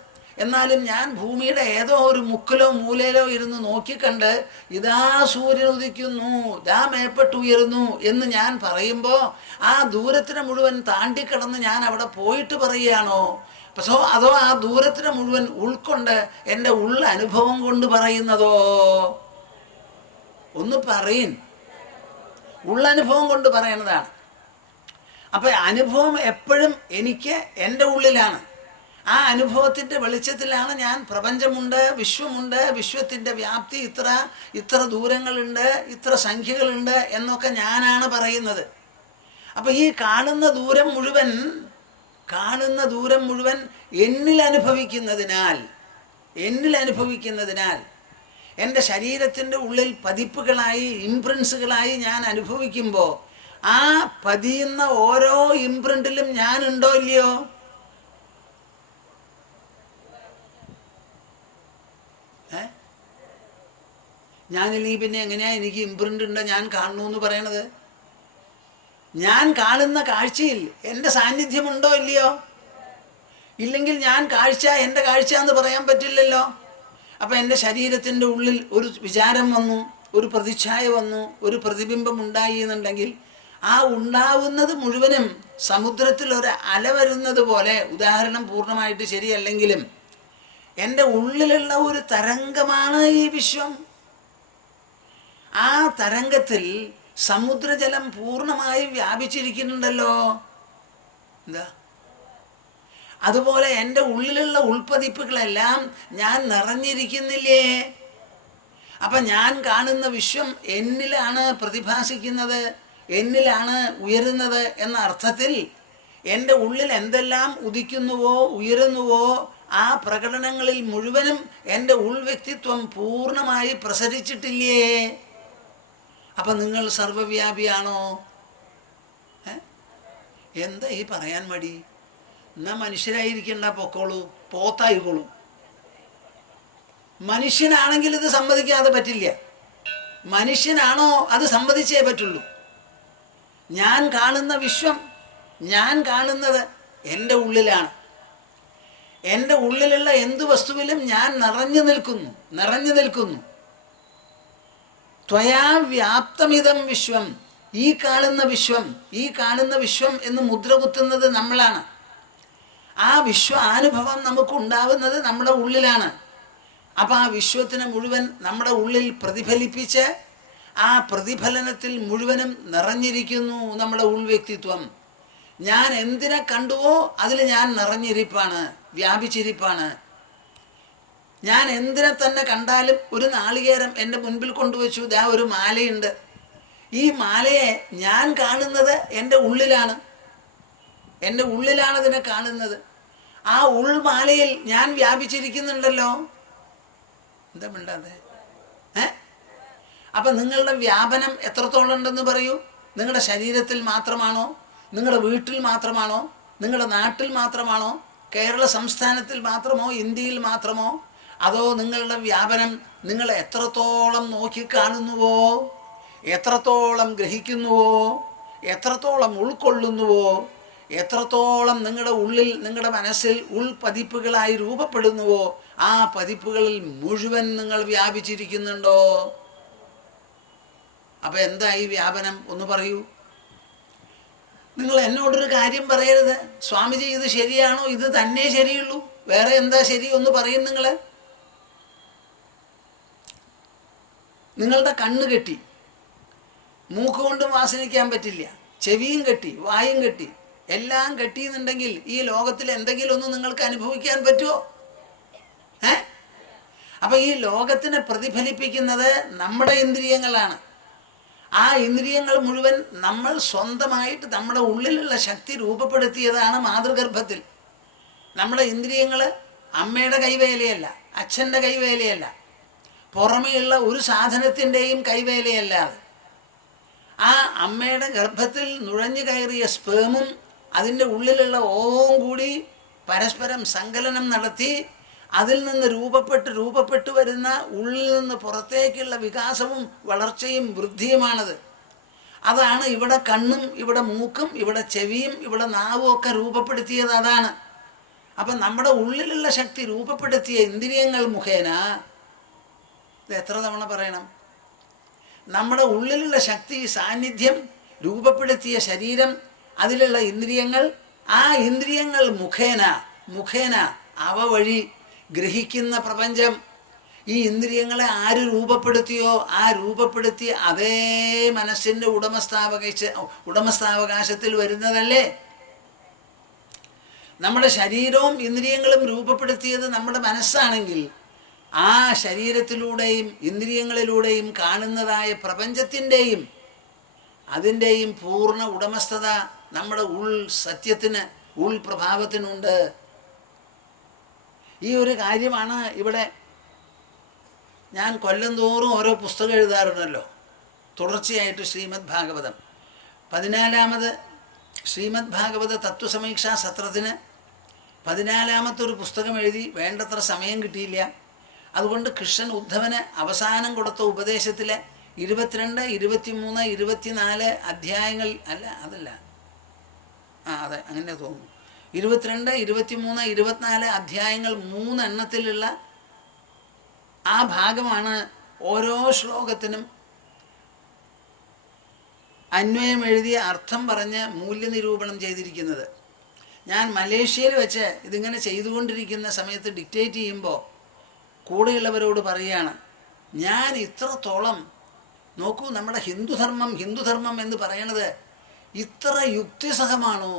എന്നാലും ഞാൻ ഭൂമിയുടെ ഏതോ ഒരു മുക്കിലോ മൂലയിലോ ഇരുന്ന് നോക്കിക്കണ്ട് ഇതാ സൂര്യൻ ഉദിക്കുന്നു, ഇതാ മേപ്പെട്ടുയരുന്നു എന്ന് ഞാൻ പറയുമ്പോൾ ആ ദൂരത്തിനെ മുഴുവൻ താണ്ടിക്കിടന്ന് ഞാൻ അവിടെ പോയിട്ട് പറയുകയാണോ? അതോ ആ ദൂരത്തിനെ മുഴുവൻ ഉൾക്കൊണ്ട് എൻ്റെ അനുഭവം കൊണ്ട് പറയുന്നതോ? ഒന്ന് പറയും. ഉള്ളനുഭവം കൊണ്ട് പറയുന്നതാണ്. അപ്പം അനുഭവം എപ്പോഴും എനിക്ക് എൻ്റെ ഉള്ളിലാണ്. ആ അനുഭവത്തിൻ്റെ വെളിച്ചത്തിലാണ് ഞാൻ പ്രപഞ്ചമുണ്ട്, വിശ്വമുണ്ട്, വിശ്വത്തിൻ്റെ വ്യാപ്തി ഇത്ര ദൂരങ്ങളുണ്ട്, ഇത്ര സംഖ്യകളുണ്ട് എന്നൊക്കെ ഞാനാണ് പറയുന്നത്. അപ്പം ഈ കാണുന്ന ദൂരം മുഴുവൻ എന്നിൽ അനുഭവിക്കുന്നതിനാൽ എൻ്റെ ശരീരത്തിൻ്റെ ഉള്ളിൽ പതിപ്പുകളായി, ഇംപ്രിൻസുകളായി ഞാൻ അനുഭവിക്കുമ്പോൾ ആ പതിയുന്ന ഓരോ ഇംപ്രിൻറ്റിലും ഞാനുണ്ടോ ഇല്ലയോ? ഞാനില്ലെങ്കിൽ പിന്നെ എങ്ങനെയാ എനിക്ക് ഇംപ്രിൻ്റ് ഉണ്ട് ഞാൻ കാണുന്നു എന്ന് പറയണത്? ഞാൻ കാണുന്ന കാഴ്ചയിൽ എൻ്റെ സാന്നിധ്യമുണ്ടോ ഇല്ലയോ? ഇല്ലെങ്കിൽ ഞാൻ എൻ്റെ കാഴ്ച എന്ന് പറയാൻ പറ്റില്ലല്ലോ. അപ്പം എൻ്റെ ശരീരത്തിൻ്റെ ഉള്ളിൽ ഒരു വിചാരം വന്നു, ഒരു പ്രതിച്ഛായ വന്നു, ഒരു പ്രതിബിംബം ഉണ്ടായി എന്നുണ്ടെങ്കിൽ ആ ഉണ്ടാവുന്നത് മുഴുവനും സമുദ്രത്തിൽ ഒരു അല വരുന്നത് പോലെ, ഉദാഹരണം പൂർണ്ണമായിട്ട് ശരിയല്ലെങ്കിലും എൻ്റെ ഉള്ളിലുള്ള ഒരു തരംഗമാണ് ഈ വിശ്വം. ആ തരംഗത്തിൽ സമുദ്രജലം പൂർണ്ണമായി വ്യാപിച്ചിരിക്കുന്നുണ്ടല്ലോ. എന്താ? അതുപോലെ എൻ്റെ ഉള്ളിലുള്ള ഉൾപ്പതിപ്പുകളെല്ലാം ഞാൻ നിറഞ്ഞിരിക്കുന്നില്ലേ? അപ്പം ഞാൻ കാണുന്ന വിശ്വം എന്നിലാണ് പ്രതിഭാസിക്കുന്നത്, എന്നിലാണ് ഉയരുന്നത് എന്ന അർത്ഥത്തിൽ എൻ്റെ ഉള്ളിൽ എന്തെല്ലാം ഉദിക്കുന്നുവോ ഉയരുന്നുവോ ആ പ്രകടനങ്ങളിൽ മുഴുവനും എൻ്റെ ഉൾവ്യക്തിത്വം പൂർണ്ണമായി പ്രസരിച്ചിട്ടില്ലേ? അപ്പം നിങ്ങൾ സർവവ്യാപിയാണോ? എന്താ ഈ പറയാൻ മടി? എന്നാ മനുഷ്യരായിരിക്കണ്ട, പൊക്കോളൂ, പോത്തായിക്കോളൂ. മനുഷ്യനാണെങ്കിൽ ഇത് സമ്മതിക്കാതെ പറ്റില്ല. മനുഷ്യനാണോ അത് സമ്മതിച്ചേ പറ്റുള്ളൂ. ഞാൻ കാണുന്ന വിശ്വം, ഞാൻ കാണുന്നത് എൻ്റെ ഉള്ളിലാണ്. എൻ്റെ ഉള്ളിലുള്ള എന്തു വസ്തുവിലും ഞാൻ നിറഞ്ഞു നിൽക്കുന്നു. ത്വയാ വ്യാപ്തമിതം വിശ്വം. ഈ കാണുന്ന വിശ്വം എന്ന് മുദ്ര കുത്തുന്നത് നമ്മളാണ്. ആ വിശ്വാനുഭവം നമുക്കുണ്ടാവുന്നത് നമ്മുടെ ഉള്ളിലാണ്. അപ്പം ആ വിശ്വത്തിനെ മുഴുവൻ നമ്മുടെ ഉള്ളിൽ പ്രതിഫലിപ്പിച്ച് ആ പ്രതിഫലനത്തിൽ മുഴുവനും നിറഞ്ഞിരിക്കുന്നു നമ്മുടെ ഉൾവ്യക്തിത്വം. ഞാൻ എന്തിനെ കണ്ടുവോ അതിൽ ഞാൻ നിറഞ്ഞിരിപ്പാണ്, വ്യാപിച്ചിരിപ്പാണ്. ഞാൻ എന്തിനെ തന്നെ കണ്ടാലും ഒരു നാളികേരം എൻ്റെ മുൻപിൽ കൊണ്ടുവച്ചു, ഇതാ ഒരു മാലയുണ്ട്. ഈ മാലയെ ഞാൻ കാണുന്നത് എൻ്റെ ഉള്ളിലാണ്. ഇതിനെ കാണുന്നത്. ആ ഉൾമാലയിൽ ഞാൻ വ്യാപിച്ചിരിക്കുന്നുണ്ടല്ലോ. എന്താ മിണ്ടാതെ? അപ്പം നിങ്ങളുടെ വ്യാപനം എത്രത്തോളം ഉണ്ടെന്ന് പറയൂ. നിങ്ങളുടെ ശരീരത്തിൽ മാത്രമാണോ? നിങ്ങളുടെ വീട്ടിൽ മാത്രമാണോ? നിങ്ങളുടെ നാട്ടിൽ മാത്രമാണോ? കേരള സംസ്ഥാനത്തിൽ മാത്രമോ? ഇന്ത്യയിൽ മാത്രമോ? അതോ നിങ്ങളുടെ വ്യാപനം നിങ്ങൾ എത്രത്തോളം നോക്കിക്കാണുന്നുവോ, എത്രത്തോളം ഗ്രഹിക്കുന്നുവോ, എത്രത്തോളം ഉൾക്കൊള്ളുന്നുവോ, എത്രത്തോളം നിങ്ങളുടെ ഉള്ളിൽ, നിങ്ങളുടെ മനസ്സിൽ ഉൾപതിപ്പുകളായി രൂപപ്പെടുന്നുവോ ആ പതിപ്പുകളിൽ മുഴുവൻ നിങ്ങൾ വ്യാപിച്ചിരിക്കുന്നുണ്ടോ? അപ്പം എന്താ ഈ വ്യാപനം? ഒന്ന് പറയൂ. നിങ്ങൾ എന്നോടൊരു കാര്യം പറയരുത്, സ്വാമിജി ഇത് ശരിയാണോ, ഇത് തന്നെ ശരിയുള്ളൂ, വേറെ എന്താ ശരി ഒന്ന് പറയും. നിങ്ങളുടെ കണ്ണ് കെട്ടി, മൂക്ക് കൊണ്ടും വാസനിക്കാൻ പറ്റില്ല, ചെവിയും കെട്ടി, വായും കെട്ടി, എല്ലാം കെട്ടിയെന്നുണ്ടെങ്കിൽ ഈ ലോകത്തിൽ എന്തെങ്കിലും ഒന്ന് നിങ്ങൾക്ക് അനുഭവിക്കാൻ പറ്റുമോ? അപ്പം ഈ ലോകത്തിനെ പ്രതിഫലിപ്പിക്കുന്നത് നമ്മുടെ ഇന്ദ്രിയങ്ങളാണ്. ആ ഇന്ദ്രിയങ്ങൾ മുഴുവൻ നമ്മൾ സ്വന്തമായിട്ട് നമ്മുടെ ഉള്ളിലുള്ള ശക്തി രൂപപ്പെടുത്തിയതാണ് മാതൃഗർഭത്തിൽ. നമ്മുടെ ഇന്ദ്രിയങ്ങൾ അമ്മയുടെ കൈവേലയല്ല, അച്ഛൻ്റെ കൈവേലയല്ല. പുറമെയുള്ള ഒരു സാധനത്തിൻ്റെയും കൈവേലയല്ലാതെ. ആ അമ്മയുടെ ഗർഭത്തിൽ നുഴഞ്ഞു കയറിയ സ്പേമും അതിൻ്റെ ഉള്ളിലുള്ള ഓവവും കൂടി പരസ്പരം സങ്കലനം നടത്തി അതിൽ നിന്ന് രൂപപ്പെട്ട് വരുന്ന ഉള്ളിൽ നിന്ന് പുറത്തേക്കുള്ള വികാസവും വളർച്ചയും വൃദ്ധിയുമാണത്. അതാണ് ഇവിടെ കണ്ണും ഇവിടെ മൂക്കും ഇവിടെ ചെവിയും ഇവിടെ നാവും ഒക്കെ രൂപപ്പെടുത്തിയത് അതാണ്. അപ്പം നമ്മുടെ ഉള്ളിലുള്ള ശക്തി രൂപപ്പെടുത്തിയ ഇന്ദ്രിയങ്ങൾ മുഖേന, ഇത് എത്ര തവണ പറയണം, നമ്മുടെ ഉള്ളിലുള്ള ശക്തി സാന്നിധ്യം രൂപപ്പെടുത്തിയ ശരീരം, അതിലുള്ള ഇന്ദ്രിയങ്ങൾ, ആ ഇന്ദ്രിയങ്ങൾ മുഖേന അവ വഴി ഗ്രഹിക്കുന്ന പ്രപഞ്ചം, ഈ ഇന്ദ്രിയങ്ങളെ ആര് രൂപപ്പെടുത്തിയോ ആ രൂപപ്പെടുത്തിയ അതേ മനസ്സിൻ്റെ ഉടമസ്ഥാവകാശത്തിൽ വരുന്നതല്ലേ. നമ്മുടെ ശരീരവും ഇന്ദ്രിയങ്ങളും രൂപപ്പെടുത്തിയത് നമ്മുടെ മനസ്സാണെങ്കിൽ ആ ശരീരത്തിലൂടെയും ഇന്ദ്രിയങ്ങളിലൂടെയും കാണുന്നതായ പ്രപഞ്ചത്തിൻ്റെയും അതിൻ്റെയും പൂർണ്ണ ഉടമസ്ഥത നമ്മുടെ സത്യത്തിന് പ്രഭാവത്തിനുണ്ട്. ഈ ഒരു കാര്യമാണ് ഇവിടെ ഞാൻ കൊല്ലം തോറും ഓരോ പുസ്തകം എഴുതാറുണ്ടല്ലോ. തുടർച്ചയായിട്ട് ശ്രീമദ് ഭാഗവതം 14ാമത് ശ്രീമദ് ഭാഗവത തത്വസമീക്ഷാ സത്രത്തിന് 14ാമത്തെ ഒരു പുസ്തകം എഴുതി. വേണ്ടത്ര സമയം കിട്ടിയില്ല. അതുകൊണ്ട് കൃഷ്ണൻ ഉദ്ധവന് അവസാനം കൊടുത്ത ഉപദേശത്തിലെ 22, 23, 24 അധ്യായങ്ങൾ അതെ അങ്ങനെ തോന്നുന്നു. 22, 23, 24 അധ്യായങ്ങൾ 3 എണ്ണത്തിലുള്ള ആ ഭാഗമാണ് ഓരോ ശ്ലോകത്തിനും അന്വയം എഴുതിയ അർത്ഥം പറഞ്ഞ് മൂല്യനിരൂപണം ചെയ്തിരിക്കുന്നത്. ഞാൻ മലേഷ്യയിൽ വെച്ച് ഇതിങ്ങനെ ചെയ്തുകൊണ്ടിരിക്കുന്ന സമയത്ത് ഡിക്റ്റേറ്റ് ചെയ്യുമ്പോൾ കൂടെയുള്ളവരോട് പറയുകയാണ്, ഞാൻ ഇത്രത്തോളം നോക്കൂ, നമ്മുടെ ഹിന്ദുധർമ്മം എന്ന് പറയണത് ഇത്ര യുക്തിസഹമാണോ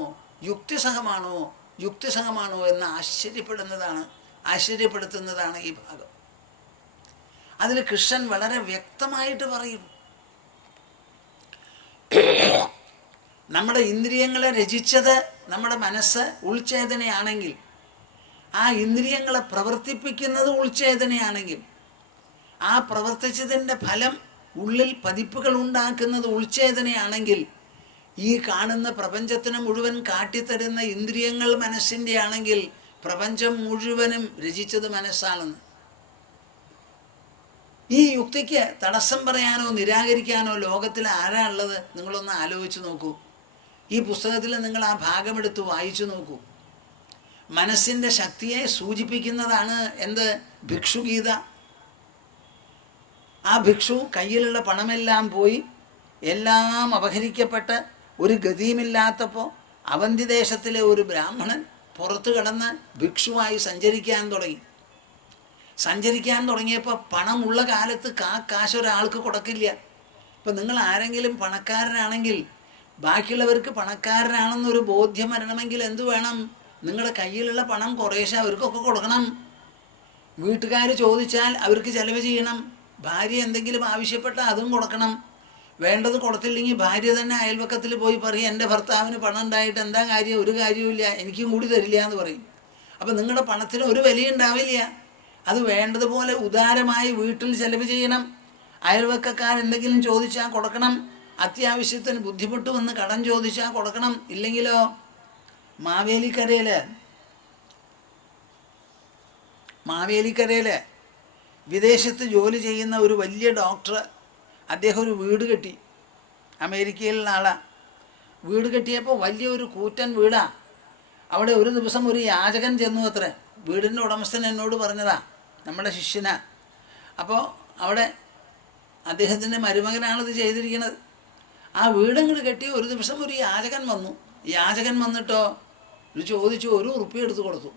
എന്ന് ആശ്ചര്യപ്പെടുത്തുന്നതാണ് ഈ ഭാഗം. അതിൽ കൃഷ്ണൻ വളരെ വ്യക്തമായിട്ട് പറയും, നമ്മുടെ ഇന്ദ്രിയങ്ങളെ രചിച്ചത് നമ്മുടെ മനസ്സ് ഉൾച്ചേതനയാണെങ്കിൽ, ആ ഇന്ദ്രിയങ്ങളെ പ്രവർത്തിപ്പിക്കുന്നത് ഉൾച്ചേതനയാണെങ്കിൽ, ആ പ്രവർത്തിച്ചതിൻ്റെ ഫലം ഉള്ളിൽ പതിപ്പുകൾ ഉണ്ടാക്കുന്നത് ഉൾച്ചേതനയാണെങ്കിൽ, ഈ കാണുന്ന പ്രപഞ്ചത്തിന് മുഴുവൻ കാട്ടിത്തരുന്ന ഇന്ദ്രിയങ്ങൾ മനസ്സിൻ്റെ ആണെങ്കിൽ പ്രപഞ്ചം മുഴുവനും രചിച്ചത് മനസ്സാണെന്ന്. ഈ യുക്തിക്ക് തടസ്സം പറയാനോ നിരാകരിക്കാനോ ലോകത്തിൽ ആരാ ഉള്ളത്? നിങ്ങളൊന്ന് ആലോചിച്ച് നോക്കൂ. ഈ പുസ്തകത്തിൽ നിങ്ങൾ ആ ഭാഗമെടുത്ത് വായിച്ചു നോക്കൂ. മനസ്സിൻ്റെ ശക്തിയെ സൂചിപ്പിക്കുന്നതാണ് എന്ത്? ഭിക്ഷുഗീത. ആ ഭിക്ഷു കയ്യിലുള്ള പണമെല്ലാം പോയി, എല്ലാം അപഹരിക്കപ്പെട്ട് ഒരു ഗതിയുമില്ലാത്തപ്പോൾ അവന്തി ദേശത്തിലെ ഒരു ബ്രാഹ്മണൻ പുറത്തു കിടന്ന് ഭിക്ഷുവായി സഞ്ചരിക്കാൻ തുടങ്ങിയപ്പോൾ പണമുള്ള കാലത്ത് കാശ് ഒരാൾക്ക് കൊടുക്കില്ല. ഇപ്പം നിങ്ങൾ ആരെങ്കിലും പണക്കാരനാണെങ്കിൽ ബാക്കിയുള്ളവർക്ക് പണക്കാരനാണെന്നൊരു ബോധ്യം വരണമെങ്കിൽ എന്തു വേണം? നിങ്ങളുടെ കയ്യിലുള്ള പണം കുറേശ്ശെ അവർക്കൊക്കെ കൊടുക്കണം. വീട്ടുകാർ ചോദിച്ചാൽ അവർക്ക് ചെലവ് ചെയ്യണം. ഭാര്യ എന്തെങ്കിലും ആവശ്യപ്പെട്ടാൽ അതും കൊടുക്കണം. വേണ്ടത് കൊടുത്തില്ലെങ്കിൽ ഭാര്യ തന്നെ അയൽവക്കത്തിൽ പോയി പറയും, എൻ്റെ ഭർത്താവിന് പണം ഉണ്ടായിട്ട് എന്താ കാര്യം? ഒരു കാര്യവുമില്ല, എനിക്കും കൂടി തരില്ല എന്ന് പറയും. അപ്പം നിങ്ങളുടെ പണത്തിന് ഒരു വിലയുണ്ടാവില്ല. അത് വേണ്ടതുപോലെ ഉദാരമായി വീട്ടിൽ ചെലവ് ചെയ്യണം. അയൽവക്കക്കാരെന്തെങ്കിലും ചോദിച്ചാൽ കൊടുക്കണം. അത്യാവശ്യത്തിന് ബുദ്ധിമുട്ട് വന്ന് കടം ചോദിച്ചാൽ കൊടുക്കണം. ഇല്ലെങ്കിലോ മാവേലിക്കരയിൽ വിദേശത്ത് ജോലി ചെയ്യുന്ന ഒരു വലിയ ഡോക്ടർ, അദ്ദേഹം ഒരു വീട് കെട്ടി. അമേരിക്കയിലുള്ള ആളാണ്. വീട് കെട്ടിയപ്പോൾ വലിയൊരു കൂറ്റൻ വീടാണ്. അവിടെ ഒരു ദിവസം ഒരു യാചകൻ ചെന്നു അത്രേ. വീടിൻ്റെ ഉടമസ്ഥൻ എന്നോട് പറഞ്ഞതാ, നമ്മുടെ ശിഷ്യനാ. അപ്പോൾ അവിടെ അദ്ദേഹത്തിൻ്റെ മരുമകനാണിത് ചെയ്തിരിക്കുന്നത്. ആ വീടങ്ങോട്ട് കെട്ടി ഒരു ദിവസം ഒരു യാചകൻ വന്നു. യാചകൻ വന്നിട്ടോ ചോദിച്ചു, 1 ഉറുപ്പിക എടുത്ത് കൊടുത്തു.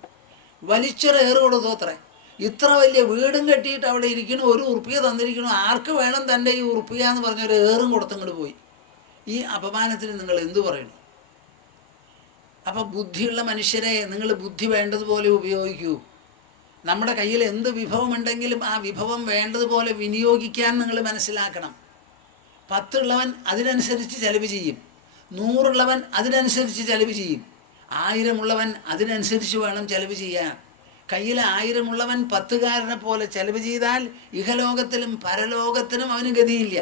വലിച്ചൊരേറ് കൊടുത്തു അത്രേ. ഇത്ര വലിയ വീടും കെട്ടിയിട്ട് അവിടെ ഇരിക്കണു, 1 ഉറുപ്പിക തന്നിരിക്കണു, ആർക്ക് വേണം തൻ്റെ ഈ ഉറുപ്പിക എന്ന് പറഞ്ഞൊരു ഏറും കൊടുത്തങ്ങോട്ട് പോയി. ഈ അപമാനത്തിന് നിങ്ങൾ എന്തു പറയണം? അപ്പം ബുദ്ധിയുള്ള മനുഷ്യരെ നിങ്ങൾ ബുദ്ധി വേണ്ടതുപോലെ ഉപയോഗിക്കൂ. നമ്മുടെ കയ്യിൽ എന്ത് വിഭവമുണ്ടെങ്കിലും ആ വിഭവം വേണ്ടതുപോലെ വിനിയോഗിക്കാൻ നിങ്ങൾ മനസ്സിലാക്കണം. 10 ഉള്ളവൻ അതിനനുസരിച്ച് ചെലവ് ചെയ്യും, 100 ഉള്ളവൻ അതിനനുസരിച്ച് ചെലവ് ചെയ്യും, 1000 ഉള്ളവൻ അതിനനുസരിച്ച് വേണം ചെലവ് ചെയ്യാൻ. കയ്യിൽ 1000 10കാരനെ പോലെ ചെലവ് ചെയ്താൽ ഇഹലോകത്തിലും പരലോകത്തിലും അവന് ഗതിയില്ല.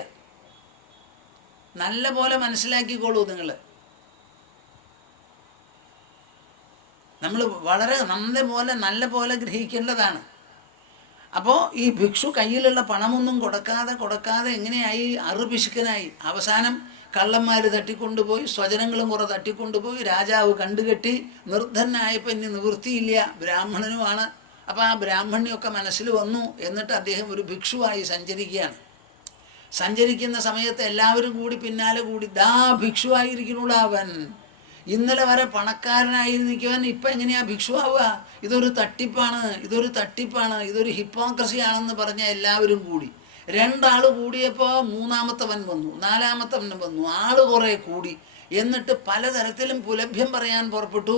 നല്ല പോലെ മനസ്സിലാക്കിക്കോളൂ നിങ്ങൾ. നമ്മൾ വളരെ നല്ല പോലെ ഗ്രഹിക്കേണ്ടതാണ്. അപ്പോൾ ഈ ഭിക്ഷു കയ്യിലുള്ള പണമൊന്നും കൊടുക്കാതെ എങ്ങനെയായി? അറുപിശുക്കനായി. അവസാനം കള്ളന്മാർ തട്ടിക്കൊണ്ടുപോയി, സ്വജനങ്ങളും കുറെ തട്ടിക്കൊണ്ടുപോയി. രാജാവ് കണ്ടുകെട്ടി. നിർദ്ധനായപ്പോൾ ഇനി നിവൃത്തിയില്ല, ബ്രാഹ്മണനുമാണ്. അപ്പോൾ ആ ബ്രാഹ്മണ്യമൊക്കെ മനസ്സിൽ വന്നു. എന്നിട്ട് അദ്ദേഹം ഒരു ഭിക്ഷുവായി സഞ്ചരിക്കുകയാണ്. സഞ്ചരിക്കുന്ന സമയത്ത് എല്ലാവരും കൂടി പിന്നാലെ കൂടി, ദാ ഭിക്ഷുവായിരിക്കണൂടാ അവൻ, ഇന്നലെ വരെ പണക്കാരനായിരിക്കുവൻ ഇപ്പം എങ്ങനെയാ ഭിക്ഷുവാവുക? ഇതൊരു തട്ടിപ്പാണ്, ഇതൊരു ഹിപ്പോക്രസിയാണെന്ന് പറഞ്ഞ എല്ലാവരും കൂടി. 2 ആൾ കൂടിയപ്പോൾ 3-മത്തവൻ വന്നു, 4-മത്തവൻ വന്നു, ആള് കുറേ കൂടി. എന്നിട്ട് പലതരത്തിലും പുലഭ്യം പറയാൻ പുറപ്പെട്ടു.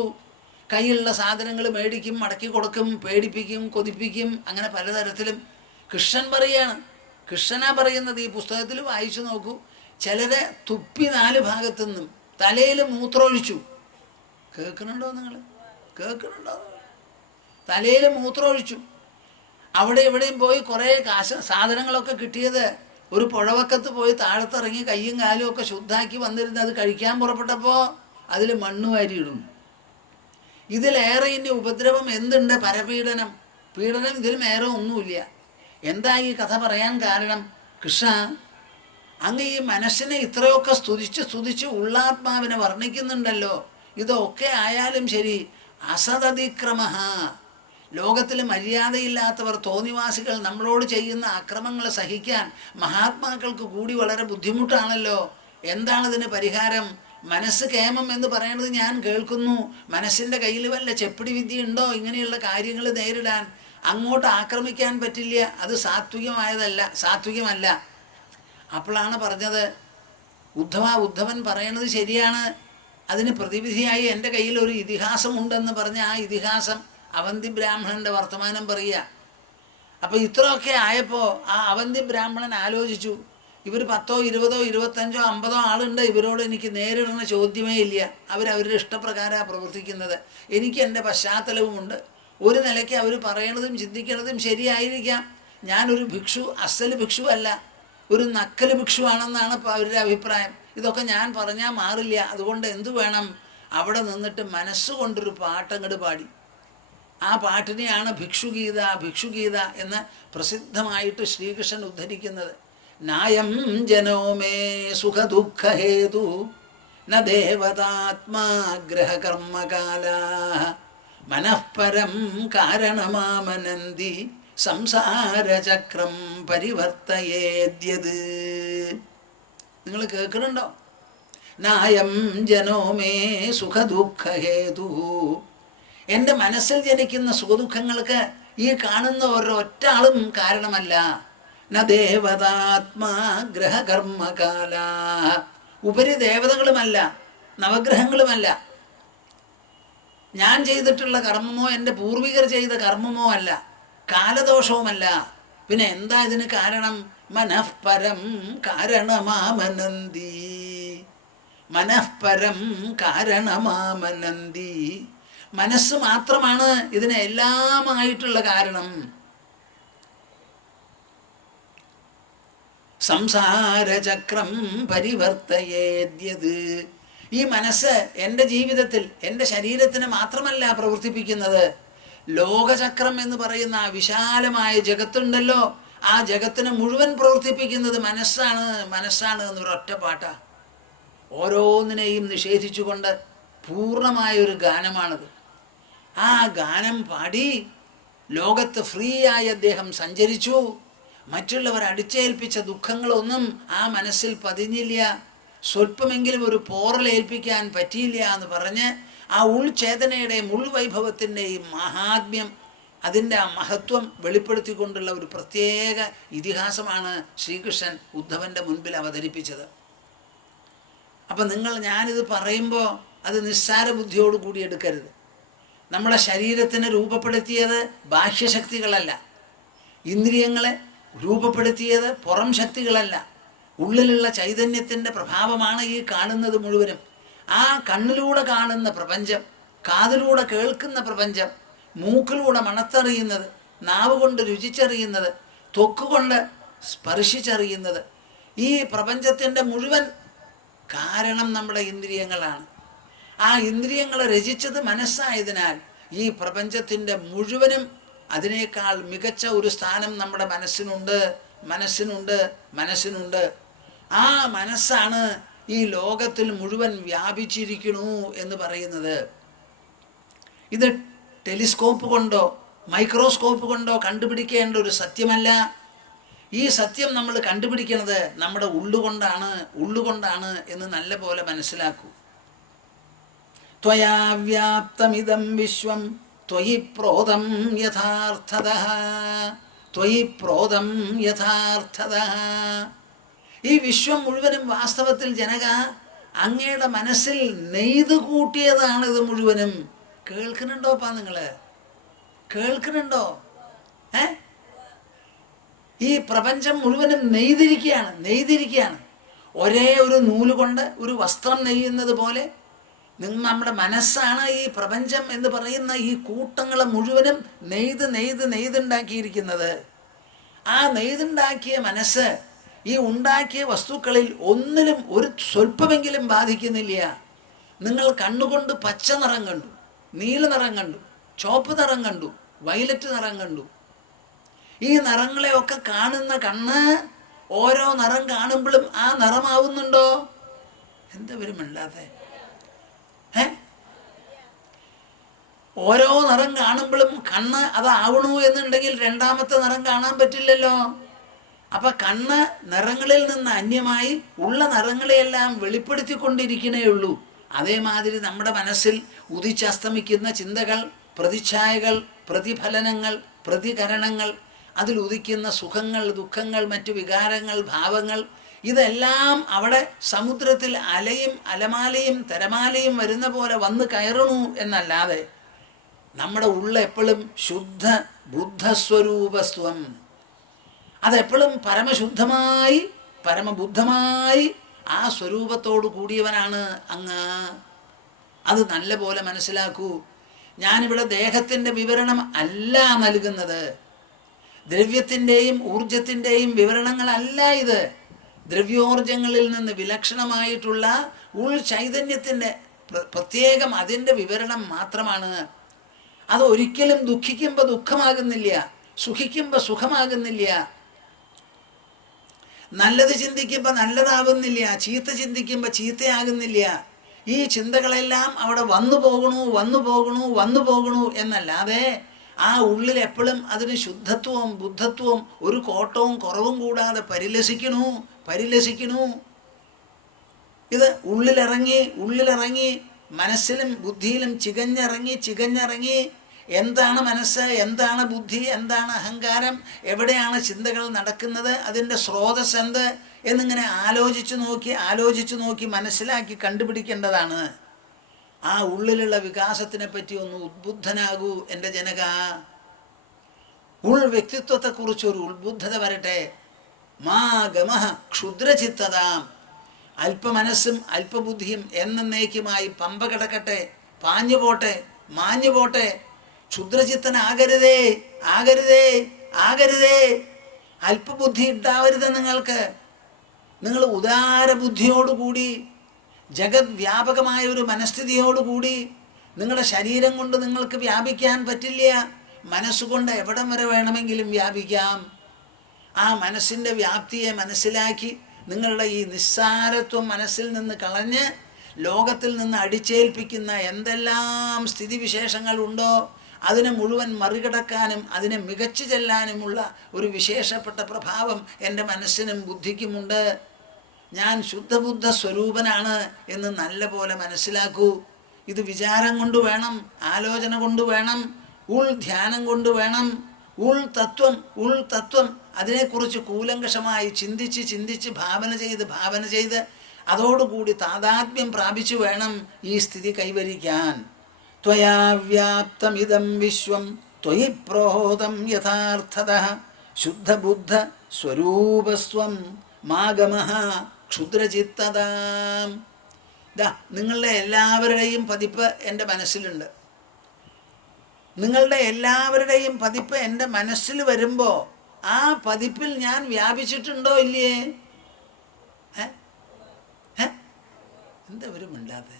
കയ്യിലുള്ള സാധനങ്ങൾ മേടിക്കും, മടക്കി കൊടുക്കും, പേടിപ്പിക്കും, കൊതിപ്പിക്കും, അങ്ങനെ പലതരത്തിലും. കൃഷ്ണൻ പറയാണ്, കൃഷ്ണനാ പറയുന്നത്. ഈ പുസ്തകത്തിൽ വായിച്ചു നോക്കൂ. ചിലരെ തുപ്പി 4 ഭാഗത്തുനിന്നും തലയിൽ മൂത്രമൊഴിച്ചു. കേൾക്കുന്നുണ്ടോ നിങ്ങൾ? കേൾക്കുന്നുണ്ടോ? തലയിൽ മൂത്രമൊഴിച്ചു. അവിടെ എവിടെയും പോയി കുറേ സാധനങ്ങളൊക്കെ കിട്ടിയത് ഒരു പുഴവക്കത്ത് പോയി താഴത്തിറങ്ങി കയ്യും കാലും ഒക്കെ ശുദ്ധാക്കി വന്നിരുന്ന് അത് കഴിക്കാൻ പുറപ്പെട്ടപ്പോൾ അതിൽ മണ്ണ് വാരിയിടും. ഇതിലേറെ ഇനി ഉപദ്രവം എന്തുണ്ട്? പരപീഡനം. പീഡനം ഇതിൽ മേറെ ഒന്നുമില്ല. എന്താ ഈ കഥ പറയാൻ കാരണം? കൃഷ്ണ, അങ്ങ് ഈ മനസ്സിനെ ഇത്രയൊക്കെ സ്തുതിച്ച് ഉള്ളാത്മാവിനെ വർണ്ണിക്കുന്നുണ്ടല്ലോ. ഇതൊക്കെ ആയാലും ശരി, അസതതിക്രമ, ലോകത്തിൽ മര്യാദയില്ലാത്തവർ, തോന്നിവാസികൾ നമ്മളോട് ചെയ്യുന്ന അക്രമങ്ങൾ സഹിക്കാൻ മഹാത്മാക്കൾക്ക് കൂടി വളരെ ബുദ്ധിമുട്ടാണല്ലോ. എന്താണിതിന് പരിഹാരം? മനസ്സ് കേമം എന്ന് പറയുന്നത് ഞാൻ കേൾക്കുന്നു. മനസ്സിൻ്റെ കയ്യിൽ വല്ല ചെപ്പിടി വിദ്യ ഉണ്ടോ ഇങ്ങനെയുള്ള കാര്യങ്ങൾ നേരിടാൻ? അങ്ങോട്ട് ആക്രമിക്കാൻ പറ്റില്ല. അത് സാത്വികമല്ല. അപ്പോഴാണ് പറഞ്ഞത്, ഉദ്ധവൻ പറയണത് ശരിയാണ്. അതിന് പ്രതിവിധിയായി എൻ്റെ കയ്യിൽ ഒരു ഇതിഹാസമുണ്ടെന്ന് പറഞ്ഞ ആ ഇതിഹാസം അവന്തി ബ്രാഹ്മണൻ്റെ വർത്തമാനം പറയുക. അപ്പോൾ ഇത്രയൊക്കെ ആയപ്പോൾ ആ അവന്തി ബ്രാഹ്മണൻ ആലോചിച്ചു, ഇവർ 10, 20, 25, 50 ആളുണ്ട്, ഇവരോട് എനിക്ക് നേരിടുന്ന ചോദ്യമേ ഇല്ല. അവരവരുടെ ഇഷ്ടപ്രകാരമാണ് പ്രവർത്തിക്കുന്നത്. എനിക്ക് എൻ്റെ പശ്ചാത്തലവുമുണ്ട്. ഒരു നിലയ്ക്ക് അവർ പറയണതും ചിന്തിക്കണതും ശരിയായിരിക്കാം. ഞാനൊരു ഭിക്ഷു, അസല് ഭിക്ഷു അല്ല, ഒരു നക്കൽ ഭിക്ഷുവാണെന്നാണ് ഇപ്പോൾ അവരുടെ അഭിപ്രായം. ഇതൊക്കെ ഞാൻ പറഞ്ഞാൽ മാറില്ല. അതുകൊണ്ട് എന്തു വേണം? അവിടെ നിന്നിട്ട് മനസ്സുകൊണ്ടൊരു പാട്ടങ്ങട് പാടി. ആ പാട്ടിനെയാണ് ഭിക്ഷുഗീത എന്ന് പ്രസിദ്ധമായിട്ട് ശ്രീകൃഷ്ണൻ ഉദ്ധരിക്കുന്നത്. നായം ജനോ മേ സുഖദുഃഖഹേതു ന ദേവതാത്മാ ഗ്രഹകർമ്മകാലാ മനഃപരം കാരണമാമനന്തി സംസാരചക്രം പരിവർത്തയേദ്യത്. നിങ്ങൾ കേൾക്കുന്നുണ്ടോ? നായം ജനോ മേ സുഖദുഃഖഹേതു, എൻ്റെ മനസ്സിൽ ജനിക്കുന്ന സുഖദുഃഖങ്ങൾക്ക് ഈ കാണുന്ന ഒരൊറ്റ ആളും കാരണമല്ല. ന ദേവതാത്മാ ഗ്രഹകർമ്മകാല, ഉപരി ദേവതകളുമല്ല, നവഗ്രഹങ്ങളുമല്ല, ഞാൻ ചെയ്തിട്ടുള്ള കർമ്മമോ എൻ്റെ പൂർവികർ ചെയ്ത കർമ്മമോ അല്ല, കാലദോഷവുമല്ല. പിന്നെ എന്താ ഇതിന് കാരണം? മനഃപരം കാരണമാമനന്തി, മനഃപരം കാരണമാമനന്തി. മനസ്സ് മാത്രമാണ് ഇതിന് എല്ലാമായിട്ടുള്ള കാരണം. സംസാരചക്രം പരിവർത്തയേദ്യത്. ഈ മനസ്സ് എൻ്റെ ജീവിതത്തിൽ, എൻ്റെ ശരീരത്തിന് മാത്രമല്ല പ്രവർത്തിപ്പിക്കുന്നത്. ലോകചക്രം എന്ന് പറയുന്ന ആ വിശാലമായ ജഗത്തുണ്ടല്ലോ, ആ ജഗത്തിനെ മുഴുവൻ പ്രവർത്തിപ്പിക്കുന്നത് മനസ്സാണ് എന്നൊരൊറ്റ പാട്ടാ. ഓരോന്നിനെയും നിഷേധിച്ചുകൊണ്ട് പൂർണ്ണമായൊരു ഗാനമാണത്. ആ ഗാനം പാടി ലോകത്ത് ഫ്രീ ആയി അദ്ദേഹം സഞ്ചരിച്ചു. മറ്റുള്ളവർ അടിച്ചേൽപ്പിച്ച ദുഃഖങ്ങളൊന്നും ആ മനസ്സിൽ പതിഞ്ഞില്ല. സ്വല്പമെങ്കിലും ഒരു പോറലേൽപ്പിക്കാൻ പറ്റിയില്ല എന്ന് പറഞ്ഞ് ആ ഉൾചേതനയുടെയും ഉൾവൈഭവത്തിൻ്റെയും മഹാത്മ്യം, അതിൻ്റെ ആ മഹത്വം വെളിപ്പെടുത്തിക്കൊണ്ടുള്ള ഒരു പ്രത്യേക ഇതിഹാസമാണ് ശ്രീകൃഷ്ണൻ ഉദ്ധവൻ്റെ മുൻപിൽ അവതരിപ്പിച്ചത്. അപ്പം ഞാനിത് പറയുമ്പോൾ അത് നിസ്സാര ബുദ്ധിയോട് കൂടി എടുക്കരുത്. നമ്മുടെ ശരീരത്തിനെ രൂപപ്പെടുത്തിയത് ബാഹ്യശക്തികളല്ല, ഇന്ദ്രിയങ്ങളെ രൂപപ്പെടുത്തിയത് പുറം ശക്തികളല്ല, ഉള്ളിലുള്ള ചൈതന്യത്തിൻ്റെ പ്രഭാവമാണ് ഈ കാണുന്നത് മുഴുവനും. ആ കണ്ണിലൂടെ കാണുന്ന പ്രപഞ്ചം, കാതിലൂടെ കേൾക്കുന്ന പ്രപഞ്ചം, മൂക്കിലൂടെ മണത്തറിയുന്നത്, നാവ് കൊണ്ട് രുചിച്ചറിയുന്നത്, ത്വക്കുകൊണ്ട് സ്പർശിച്ചറിയുന്നത്, ഈ പ്രപഞ്ചത്തിൻ്റെ മുഴുവൻ കാരണം നമ്മുടെ ഇന്ദ്രിയങ്ങളാണ്. ആ ഇന്ദ്രിയങ്ങളെ രചിച്ചത് മനസ്സായതിനാൽ ഈ പ്രപഞ്ചത്തിൻ്റെ മുഴുവനും അതിനേക്കാൾ മികച്ച ഒരു സ്ഥാനം നമ്മുടെ മനസ്സിനുണ്ട്. ആ മനസ്സാണ് ഈ ലോകത്തിൽ മുഴുവൻ വ്യാപിച്ചിരിക്കണു എന്ന് പറയുന്നത്. ഇത് ടെലിസ്കോപ്പ് കൊണ്ടോ മൈക്രോസ്കോപ്പ് കൊണ്ടോ കണ്ടുപിടിക്കേണ്ട ഒരു സത്യമല്ല. ഈ സത്യം നമ്മൾ കണ്ടുപിടിക്കുന്നത് നമ്മുടെ ഉള്ളുകൊണ്ടാണ് എന്ന് നല്ല പോലെ മനസ്സിലാക്കൂ. ത്വയാ വ്യാപ്തമിദം വിശ്വം ത്വയി പ്രോതം യഥാർത്ഥതഃ. ഈ വിശ്വം മുഴുവനും വാസ്തവത്തിൽ ജനക അങ്ങയുടെ മനസ്സിൽ നെയ്തു കൂട്ടിയതാണ്. ഇത് മുഴുവനും കേൾക്കുന്നുണ്ടോപ്പാ? നിങ്ങള് കേൾക്കുന്നുണ്ടോ? ഈ പ്രപഞ്ചം മുഴുവനും നെയ്തിരിക്കുകയാണ്. ഒരേ ഒരു നൂല് കൊണ്ട് ഒരു വസ്ത്രം നെയ്യുന്നത് പോലെ നമ്മുടെ മനസ്സാണ് ഈ പ്രപഞ്ചം എന്ന് പറയുന്ന ഈ കൂട്ടങ്ങളെ മുഴുവനും നെയ്തുണ്ടാക്കിയിരിക്കുന്നത്. ആ നെയ്തുണ്ടാക്കിയ മനസ്സ് ഈ ഉണ്ടാക്കിയ വസ്തുക്കളിൽ ഒന്നിലും ഒരു സ്വല്പമെങ്കിലും ബാധിക്കുന്നില്ല. നിങ്ങൾ കണ്ണുകൊണ്ട് പച്ച നിറം കണ്ടു, നീല നിറം കണ്ടു, ചുവപ്പ് നിറം കണ്ടു, വയലറ്റ് നിറം കണ്ടു. ഈ നിറങ്ങളെയൊക്കെ കാണുന്ന കണ്ണ് ഓരോ നിറം കാണുമ്പോഴും ആ നിറമാവുന്നുണ്ടോ? എന്താ വരുമില്ലാതെ? ഓരോ നിറം കാണുമ്പോഴും കണ്ണ് അതാവണു എന്നുണ്ടെങ്കിൽ രണ്ടാമത്തെ നിറം കാണാൻ പറ്റില്ലല്ലോ. അപ്പൊ കണ്ണ് നിറങ്ങളിൽ നിന്ന് അന്യമായി ഉള്ള നിറങ്ങളെയെല്ലാം വെളിപ്പെടുത്തിക്കൊണ്ടിരിക്കണേ ഉള്ളൂ. അതേമാതിരി നമ്മുടെ മനസ്സിൽ ഉദിച്ചസ്തമിക്കുന്ന ചിന്തകൾ, പ്രതിച്ഛായകൾ, പ്രതിഫലനങ്ങൾ, പ്രതികരണങ്ങൾ, അതിലുദിക്കുന്ന സുഖങ്ങൾ, ദുഃഖങ്ങൾ, മറ്റു വികാരങ്ങൾ, ഭാവങ്ങൾ, ഇതെല്ലാം അവിടെ സമുദ്രത്തിൽ അലയും അലമാലയും തിരമാലയും വരുന്ന പോലെ വന്ന് കയറണു എന്നല്ലാതെ നമ്മുടെ ഉള്ള എപ്പോഴും ശുദ്ധ ബുദ്ധസ്വരൂപസ്വം, അതെപ്പോഴും പരമശുദ്ധമായി പരമബുദ്ധമായി ആ സ്വരൂപത്തോട് കൂടിയവനാണ് അങ്ങ്. അത് നല്ല പോലെ മനസ്സിലാക്കൂ. ഞാനിവിടെ ദേഹത്തിൻ്റെ വിവരണം അല്ല നൽകുന്നത്, ദ്രവ്യത്തിൻ്റെയും ഊർജത്തിൻ്റെയും വിവരണങ്ങളല്ല ഇത്. ദ്രവ്യോർജങ്ങളിൽ നിന്ന് വിലക്ഷണമായിട്ടുള്ള ഉൾ ചൈതന്യത്തിൻ്റെ പ്രത്യേകം അതിൻ്റെ വിവരണം മാത്രമാണ്. അത് ഒരിക്കലും ദുഃഖിക്കുമ്പോൾ ദുഃഖമാകുന്നില്ല, സുഖിക്കുമ്പോൾ സുഖമാകുന്നില്ല, നല്ലത് ചിന്തിക്കുമ്പോൾ നല്ലതാകുന്നില്ല, ചീത്ത ചിന്തിക്കുമ്പോൾ ചീത്തയാകുന്നില്ല. ഈ ചിന്തകളെല്ലാം അവിടെ വന്നു പോകണു എന്നല്ലാതെ ആ ഉള്ളിൽ എപ്പോഴും അതിന് ശുദ്ധത്വവും ബുദ്ധത്വവും ഒരു കോട്ടവും കുറവും കൂടാതെ പരിലസിക്കണു. ഇത് ഉള്ളിലിറങ്ങി മനസ്സിലും ബുദ്ധിയിലും ചികഞ്ഞിറങ്ങി എന്താണ് മനസ്സ്, എന്താണ് ബുദ്ധി, എന്താണ് അഹങ്കാരം, എവിടെയാണ് ചിന്തകൾ നടക്കുന്നത്, അതിൻ്റെ സ്രോതസ് എന്ത് എന്നിങ്ങനെ ആലോചിച്ചു നോക്കി മനസ്സിലാക്കി കണ്ടുപിടിക്കേണ്ടതാണ്. ആ ഉള്ളിലുള്ള വികാസത്തിനെ പറ്റി ഒന്ന് ഉദ്ബുദ്ധനാകൂ എൻ്റെ ജനക. വ്യക്തിത്വത്തെക്കുറിച്ചൊരു ഉത്ബുദ്ധത വരട്ടെ. മാ ഗമഃ ക്ഷുദ്രചിത്തതാം. അല്പമനസ്സും അല്പബുദ്ധിയും എന്നേക്കുമായി പമ്പ കിടക്കട്ടെ, പാഞ്ഞു പോട്ടെ. ക്ഷുദ്രചിത്തനാകരുതേ. അല്പബുദ്ധി ഉണ്ടാവരുത് നിങ്ങൾക്ക്. നിങ്ങൾ ഉദാരബുദ്ധിയോടുകൂടി ജഗത് വ്യാപകമായ ഒരു മനസ്ഥിതിയോടുകൂടി നിങ്ങളുടെ ശരീരം കൊണ്ട് നിങ്ങൾക്ക് വ്യാപിക്കാൻ പറ്റില്ല. മനസ്സുകൊണ്ട് എവിടം വരെ വേണമെങ്കിലും വ്യാപിക്കാം. ആ മനസ്സിൻ്റെ വ്യാപ്തിയെ മനസ്സിലാക്കി നിങ്ങളുടെ ഈ നിസ്സാരത്വം മനസ്സിൽ നിന്ന് കളഞ്ഞ് ലോകത്തിൽ നിന്ന് അടിച്ചേൽപ്പിക്കുന്ന എന്തെല്ലാം സ്ഥിതിവിശേഷങ്ങളുണ്ടോ അതിനെ മുഴുവൻ മറികടക്കാനും അതിനെ മികച്ചു ചെല്ലാനുമുള്ള ഒരു വിശേഷപ്പെട്ട പ്രഭാവം എൻ്റെ മനസ്സിനും ബുദ്ധിക്കുമുണ്ട്. ഞാൻ ശുദ്ധബുദ്ധ സ്വരൂപനാണ് എന്ന് നല്ല പോലെ മനസ്സിലാക്കൂ. ഇത് വിചാരം കൊണ്ട് വേണം, ആലോചന കൊണ്ട് വേണം, ധ്യാനം കൊണ്ട് വേണം. തത്വം അതിനെക്കുറിച്ച് കൂലങ്കഷമായി ചിന്തിച്ച് ഭാവന ചെയ്ത് അതോടുകൂടി താതാത്മ്യം പ്രാപിച്ചു വേണം ഈ സ്ഥിതി കൈവരിക്കാൻ. ത്വയാ വ്യാപ്തമിദം വിശ്വം ത്വയി പ്രോതം യഥാർത്ഥതഃ ശുദ്ധബുദ്ധ സ്വരൂപസ്വം മാഗമഃ ക്ഷുദ്രചിത്തതാം. നിങ്ങളുടെ എല്ലാവരുടെയും പതിപ്പ് എൻ്റെ മനസ്സിലുണ്ട്. നിങ്ങളുടെ എല്ലാവരുടെയും പതിപ്പ് എൻ്റെ മനസ്സിൽ വരുമ്പോൾ ആ പതിപ്പിൽ ഞാൻ വ്യാപിച്ചിട്ടുണ്ടോ ഇല്ലയേ? എന്താ ഒരു മിണ്ടാതെ?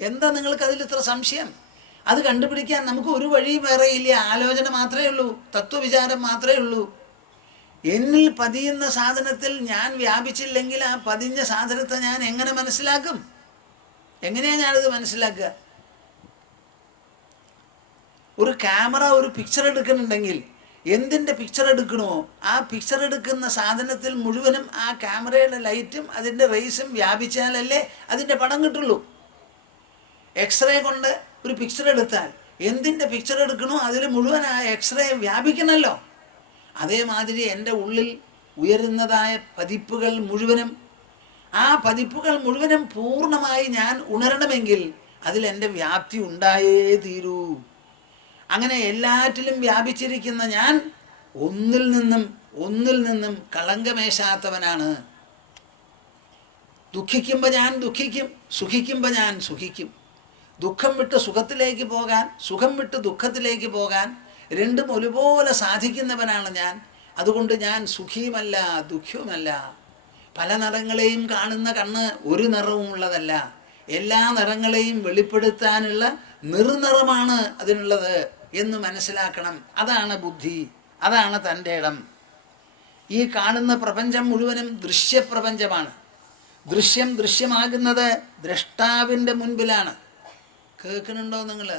എന്താ നിങ്ങൾക്കതിൽ ഇത്ര സംശയം? അത് കണ്ടുപിടിക്കാൻ നമുക്ക് ഒരു വഴിയും വേറെ ഇല്ല. ആലോചന മാത്രമേ ഉള്ളൂ, തത്വവിചാരം മാത്രമേ ഉള്ളൂ. എന്നിൽ പതിയുന്ന സാധനത്തിൽ ഞാൻ വ്യാപിച്ചില്ലെങ്കിൽ ആ പതിഞ്ഞ സാധനത്തെ ഞാൻ എങ്ങനെ മനസ്സിലാക്കും? എങ്ങനെയാണ് ഞാനിത് മനസ്സിലാക്കുക? ഒരു ക്യാമറ ഒരു പിക്ചർ എടുക്കുന്നുണ്ടെങ്കിൽ എന്തിൻ്റെ പിക്ചർ എടുക്കണോ ആ പിക്ചർ എടുക്കുന്ന സാധനത്തിൽ മുഴുവനും ആ ക്യാമറയുടെ ലൈറ്റും അതിൻ്റെ റേസും വ്യാപിച്ചാലല്ലേ അതിൻ്റെ പടം കിട്ടുള്ളൂ. എക്സ്റേ കൊണ്ട് ഒരു പിക്ചർ എടുത്താൽ എന്തിൻ്റെ പിക്ചർ എടുക്കണോ അതിൽ മുഴുവൻ ആ എക്സ്റേ വ്യാപിക്കണമല്ലോ. അതേമാതിരി എൻ്റെ ഉള്ളിൽ ഉയരുന്നതായ പതിപ്പുകൾ മുഴുവനും, ആ പതിപ്പുകൾ മുഴുവനും പൂർണ്ണമായി ഞാൻ ഉണരണമെങ്കിൽ അതിൽ എൻ്റെ വ്യാപ്തി ഉണ്ടായേ തീരൂ. അങ്ങനെ എല്ലാറ്റിലും വ്യാപിച്ചിരിക്കുന്ന ഞാൻ ഒന്നിൽ നിന്നും കളങ്കമേശാത്തവനാണ്. ദുഃഖിക്കുമ്പോൾ ഞാൻ ദുഃഖിക്കും, സുഖിക്കുമ്പോൾ ഞാൻ സുഖിക്കും. ദുഃഖം വിട്ട് സുഖത്തിലേക്ക് പോകാൻ, സുഖം വിട്ട് ദുഃഖത്തിലേക്ക് പോകാൻ രണ്ടും ഒരുപോലെ സാധിക്കുന്നവനാണ് ഞാൻ. അതുകൊണ്ട് ഞാൻ സുഖിയുമല്ല ദുഃഖിയുമല്ല. പല നിറങ്ങളെയും കാണുന്ന കണ്ണ് ഒരു നിറവും ഉള്ളതല്ല. എല്ലാ നിറങ്ങളെയും വെളിപ്പെടുത്താനുള്ള നിർനിറമാണ് അതിനുള്ളത് എന്ന് മനസ്സിലാക്കണം. അതാണ് ബുദ്ധി, അതാണ് തൻ്റെ ഇടം. ഈ കാണുന്ന പ്രപഞ്ചം മുഴുവനും ദൃശ്യപ്രപഞ്ചമാണ്. ദൃശ്യം ദൃശ്യമാകുന്നത് ദ്രഷ്ടാവിൻ്റെ മുൻപിലാണ്. കേൾക്കുന്നുണ്ടോ നിങ്ങൾ?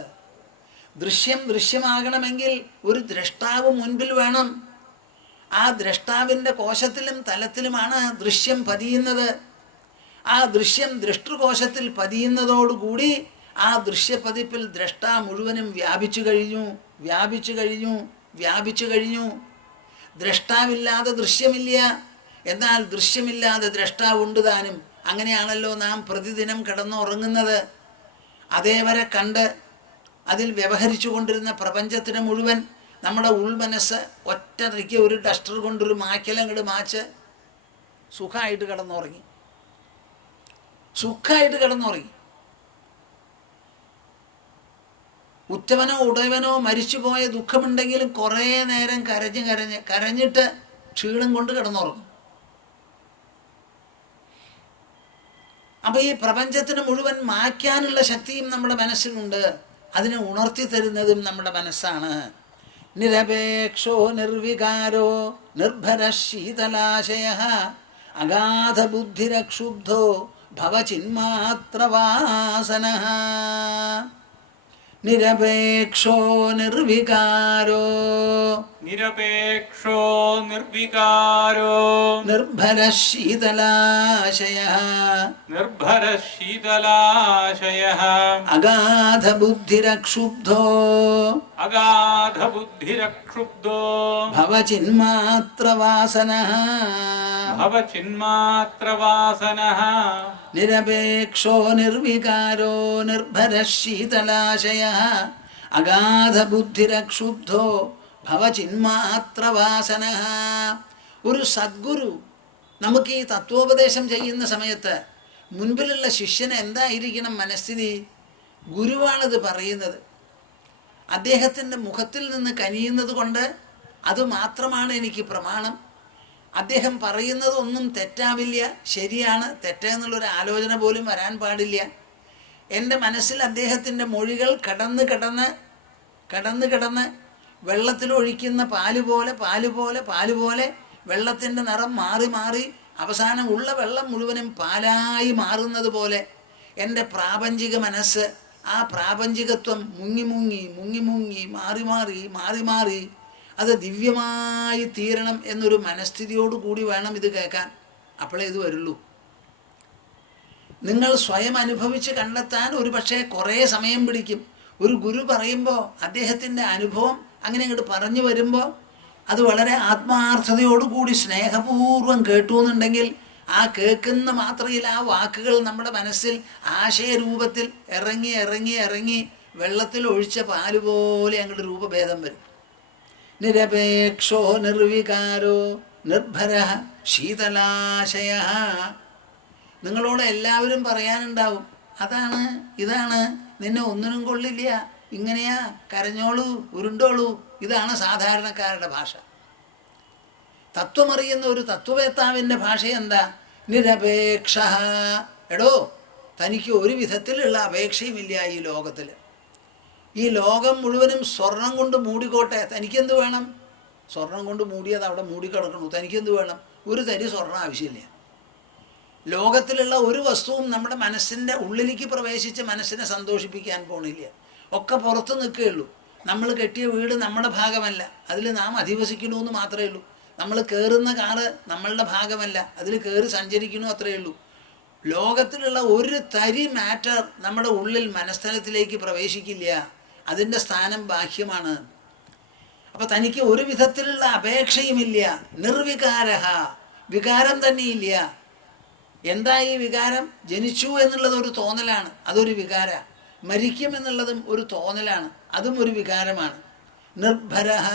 ദൃശ്യം ദൃശ്യമാകണമെങ്കിൽ ഒരു ദ്രഷ്ടാവ് മുൻപിൽ വേണം. ആ ദ്രഷ്ടാവിൻ്റെ കോശത്തിലും തലത്തിലുമാണ് ദൃശ്യം പതിയുന്നത്. ആ ദൃശ്യം ദൃഷ്ടൃകോശത്തിൽ പതിയുന്നതോടുകൂടി ആ ദൃശ്യപതിപ്പിൽ ദ്രഷ്ടാ മുഴുവനും വ്യാപിച്ചു കഴിഞ്ഞു. ദ്രഷ്ടാവില്ലാതെ ദൃശ്യമില്ല, എന്നാൽ ദൃശ്യമില്ലാതെ ദ്രഷ്ടാവുണ്ട് താനും. അങ്ങനെയാണല്ലോ നാം പ്രതിദിനം കിടന്നുറങ്ങുന്നത്. അതേവരെ കണ്ട് അതിൽ വ്യവഹരിച്ചു കൊണ്ടിരുന്ന പ്രപഞ്ചത്തിന് മുഴുവൻ നമ്മുടെ ഉൾമനസ്സ് ഒറ്റയ്ക്ക് ഒരു ഡസ്റ്റർ കൊണ്ടൊരു മായ്ക്കലങ്ങോട്ട് മാച്ച് സുഖമായിട്ട് കിടന്നുറങ്ങി. ഉറ്റവനോ ഉടയവനോ മരിച്ചുപോയ ദുഃഖമുണ്ടെങ്കിലും കുറേ നേരം കരഞ്ഞിട്ട് ക്ഷീണം കൊണ്ട് കിടന്നുറങ്ങും. അപ്പം ഈ പ്രപഞ്ചത്തിന് മുഴുവൻ മായ്ക്കാനുള്ള ശക്തിയും നമ്മുടെ മനസ്സിലുണ്ട്. അതിനെ ഉണർത്തി തരുന്നതും നമ്മുടെ മനസ്സാണ്. നിരപേക്ഷോ നിർവികാരോ നിർഭര ശീതലാശയ അഗാധ ബുദ്ധിരക്ഷുബ്ധോ ഭവചിന്മാത്രവാസന. നിരപേക്ഷോ നിർവികാരോ നിർഭര ശീതലാശയ അഗാധ ബുദ്ധിരക്ഷുബ്ധോ ഭവചിന്മാത്രവാസന. നിരപേക്ഷോ നിർവികാരോ നിർഭര ശീതലാശയ അഗാധ ബുദ്ധിരക്ഷുബ്ധോ ഭവചിന്മാത്രവാസന. ഒരു സദ്ഗുരു നമുക്ക് ഈ തത്വോപദേശം ചെയ്യുന്ന സമയത്ത് മുൻപിലുള്ള ശിഷ്യന് എന്തായിരിക്കണം മനസ്ഥിതി? ഗുരുവാണിത് പറയുന്നത്. അദ്ദേഹത്തിൻ്റെ മുഖത്തിൽ നിന്ന് കനിയുന്നത് കൊണ്ട് അതുമാത്രമാണ് എനിക്ക് പ്രമാണം. അദ്ദേഹം പറയുന്നത് ഒന്നും തെറ്റാവില്ല, ശരിയാണ് തെറ്റെന്നുള്ളൊരു ആലോചന പോലും വരാൻ പാടില്ല. എൻ്റെ മനസ്സിൽ അദ്ദേഹത്തിൻ്റെ മൊഴികൾ കടന്ന് വെള്ളത്തിലൊഴിക്കുന്ന പാല് പോലെ വെള്ളത്തിൻ്റെ നിറം മാറി അവസാനം ഉള്ള വെള്ളം മുഴുവനും പാലായി മാറുന്നത് പോലെ എൻ്റെ പ്രാപഞ്ചിക മനസ്സ്, ആ പ്രാപഞ്ചികത്വം മുങ്ങി മാറി അത് ദിവ്യമായി തീരണം എന്നൊരു മനസ്ഥിതിയോടുകൂടി വേണം ഇത് കേൾക്കാൻ. അപ്പോഴേ ഇത് വരുള്ളൂ. നിങ്ങൾ സ്വയം അനുഭവിച്ച് കണ്ടെത്താൻ ഒരു പക്ഷേ കുറേ സമയം പിടിക്കും. ഒരു ഗുരു പറയുമ്പോൾ അദ്ദേഹത്തിൻ്റെ അനുഭവം അങ്ങനെ അങ്ങോട്ട് പറഞ്ഞു വരുമ്പോൾ അത് വളരെ ആത്മാർത്ഥതയോടുകൂടി സ്നേഹപൂർവ്വം കേട്ടു എന്നുണ്ടെങ്കിൽ ആ കേൾക്കുന്ന മാത്രയിൽ ആ വാക്കുകൾ നമ്മുടെ മനസ്സിൽ ആശയരൂപത്തിൽ ഇറങ്ങി വെള്ളത്തിൽ ഒഴിച്ച പാല് പോലെ അങ്ങോട്ട് രൂപഭേദം വരും. നിരപേക്ഷോ നിർവികാരോ നിർഭര ശീതലാശയ. നിങ്ങളോട് എല്ലാവരും പറയാനുണ്ടാവും, അതാണ് ഇതാണ്, നിന്നെ ഒന്നിനും കൊള്ളില്ല, ഇങ്ങനെയാ, കരഞ്ഞോളൂ, ഉരുണ്ടോളൂ. ഇതാണ് സാധാരണക്കാരുടെ ഭാഷ. തത്വമറിയുന്ന ഒരു തത്വവേത്താവിൻ്റെ ഭാഷ എന്താ? നിരപേക്ഷ. എടോ, തനിക്ക് ഒരു വിധത്തിലുള്ള അപേക്ഷയുമില്ല ഈ ലോകത്തിൽ. ഈ ലോകം മുഴുവനും സ്വർണം കൊണ്ട് മൂടിക്കോട്ടെ, തനിക്കെന്ത് വേണം? സ്വർണം കൊണ്ട് മൂടിയത് അവിടെ മൂടിക്കിടക്കണു, തനിക്കെന്ത് വേണം? ഒരു തരി സ്വർണം ആവശ്യമില്ല. ലോകത്തിലുള്ള ഒരു വസ്തുവും നമ്മുടെ മനസ്സിൻ്റെ ഉള്ളിലേക്ക് പ്രവേശിച്ച് മനസ്സിനെ സന്തോഷിപ്പിക്കാൻ പോണില്ല. ഒക്കെ പുറത്ത് നിൽക്കുകയുള്ളൂ. നമ്മൾ കെട്ടിയ വീട് നമ്മുടെ ഭാഗമല്ല, അതിൽ നാം അധിവസിക്കണമെന്ന് മാത്രമേ ഉള്ളൂ. നമ്മൾ കയറുന്ന കാറ് നമ്മളുടെ ഭാഗമല്ല, അതിൽ കയറി സഞ്ചരിക്കണു, അത്രയേ ഉള്ളൂ. ലോകത്തിലുള്ള ഒരു തരി മാറ്റർ നമ്മുടെ ഉള്ളിൽ മനസ്ഥലത്തിലേക്ക് പ്രവേശിക്കില്ല. അതിൻ്റെ സ്ഥാനം ബാഹ്യമാണ്. അപ്പം തനിക്ക് ഒരു വിധത്തിലുള്ള അപേക്ഷയുമില്ല. നിർവികാരഹ, വികാരം തന്നെയില്ല. എന്താ ഈ വികാരം? ജനിച്ചു എന്നുള്ളത് ഒരു തോന്നലാണ്, അതൊരു വികാര. മരിക്കും എന്നുള്ളതും ഒരു തോന്നലാണ്, അതും ഒരു വികാരമാണ്. നിർഭരഹ,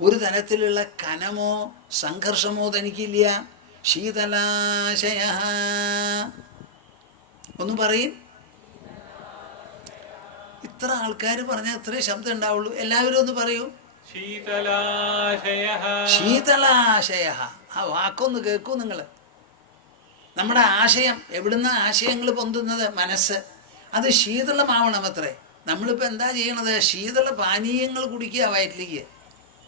ഒരു തരത്തിലുള്ള കനമോ സംഘർഷമോ തനിക്കില്ല. ശീതലാശയ, ഒന്ന് പറയും. ഇത്ര ആൾക്കാർ പറഞ്ഞാൽ ഇത്രയും ശബ്ദം ഉണ്ടാവുള്ളൂ. എല്ലാവരും ഒന്ന് പറയൂ. ശീതലാശയ. ശീതലാശയ, ആ വാക്കൊന്ന് കേൾക്കൂ നിങ്ങൾ. നമ്മുടെ ആശയം, എവിടുന്ന ആശയങ്ങൾ പൊന്തുന്നത്? മനസ്സ്. അത് ശീതളമാവണമത്രേ. നമ്മളിപ്പോൾ എന്താ ചെയ്യണത്? ശീതള പാനീയങ്ങൾ കുടിക്കുക വയറ്റിലേക്ക്.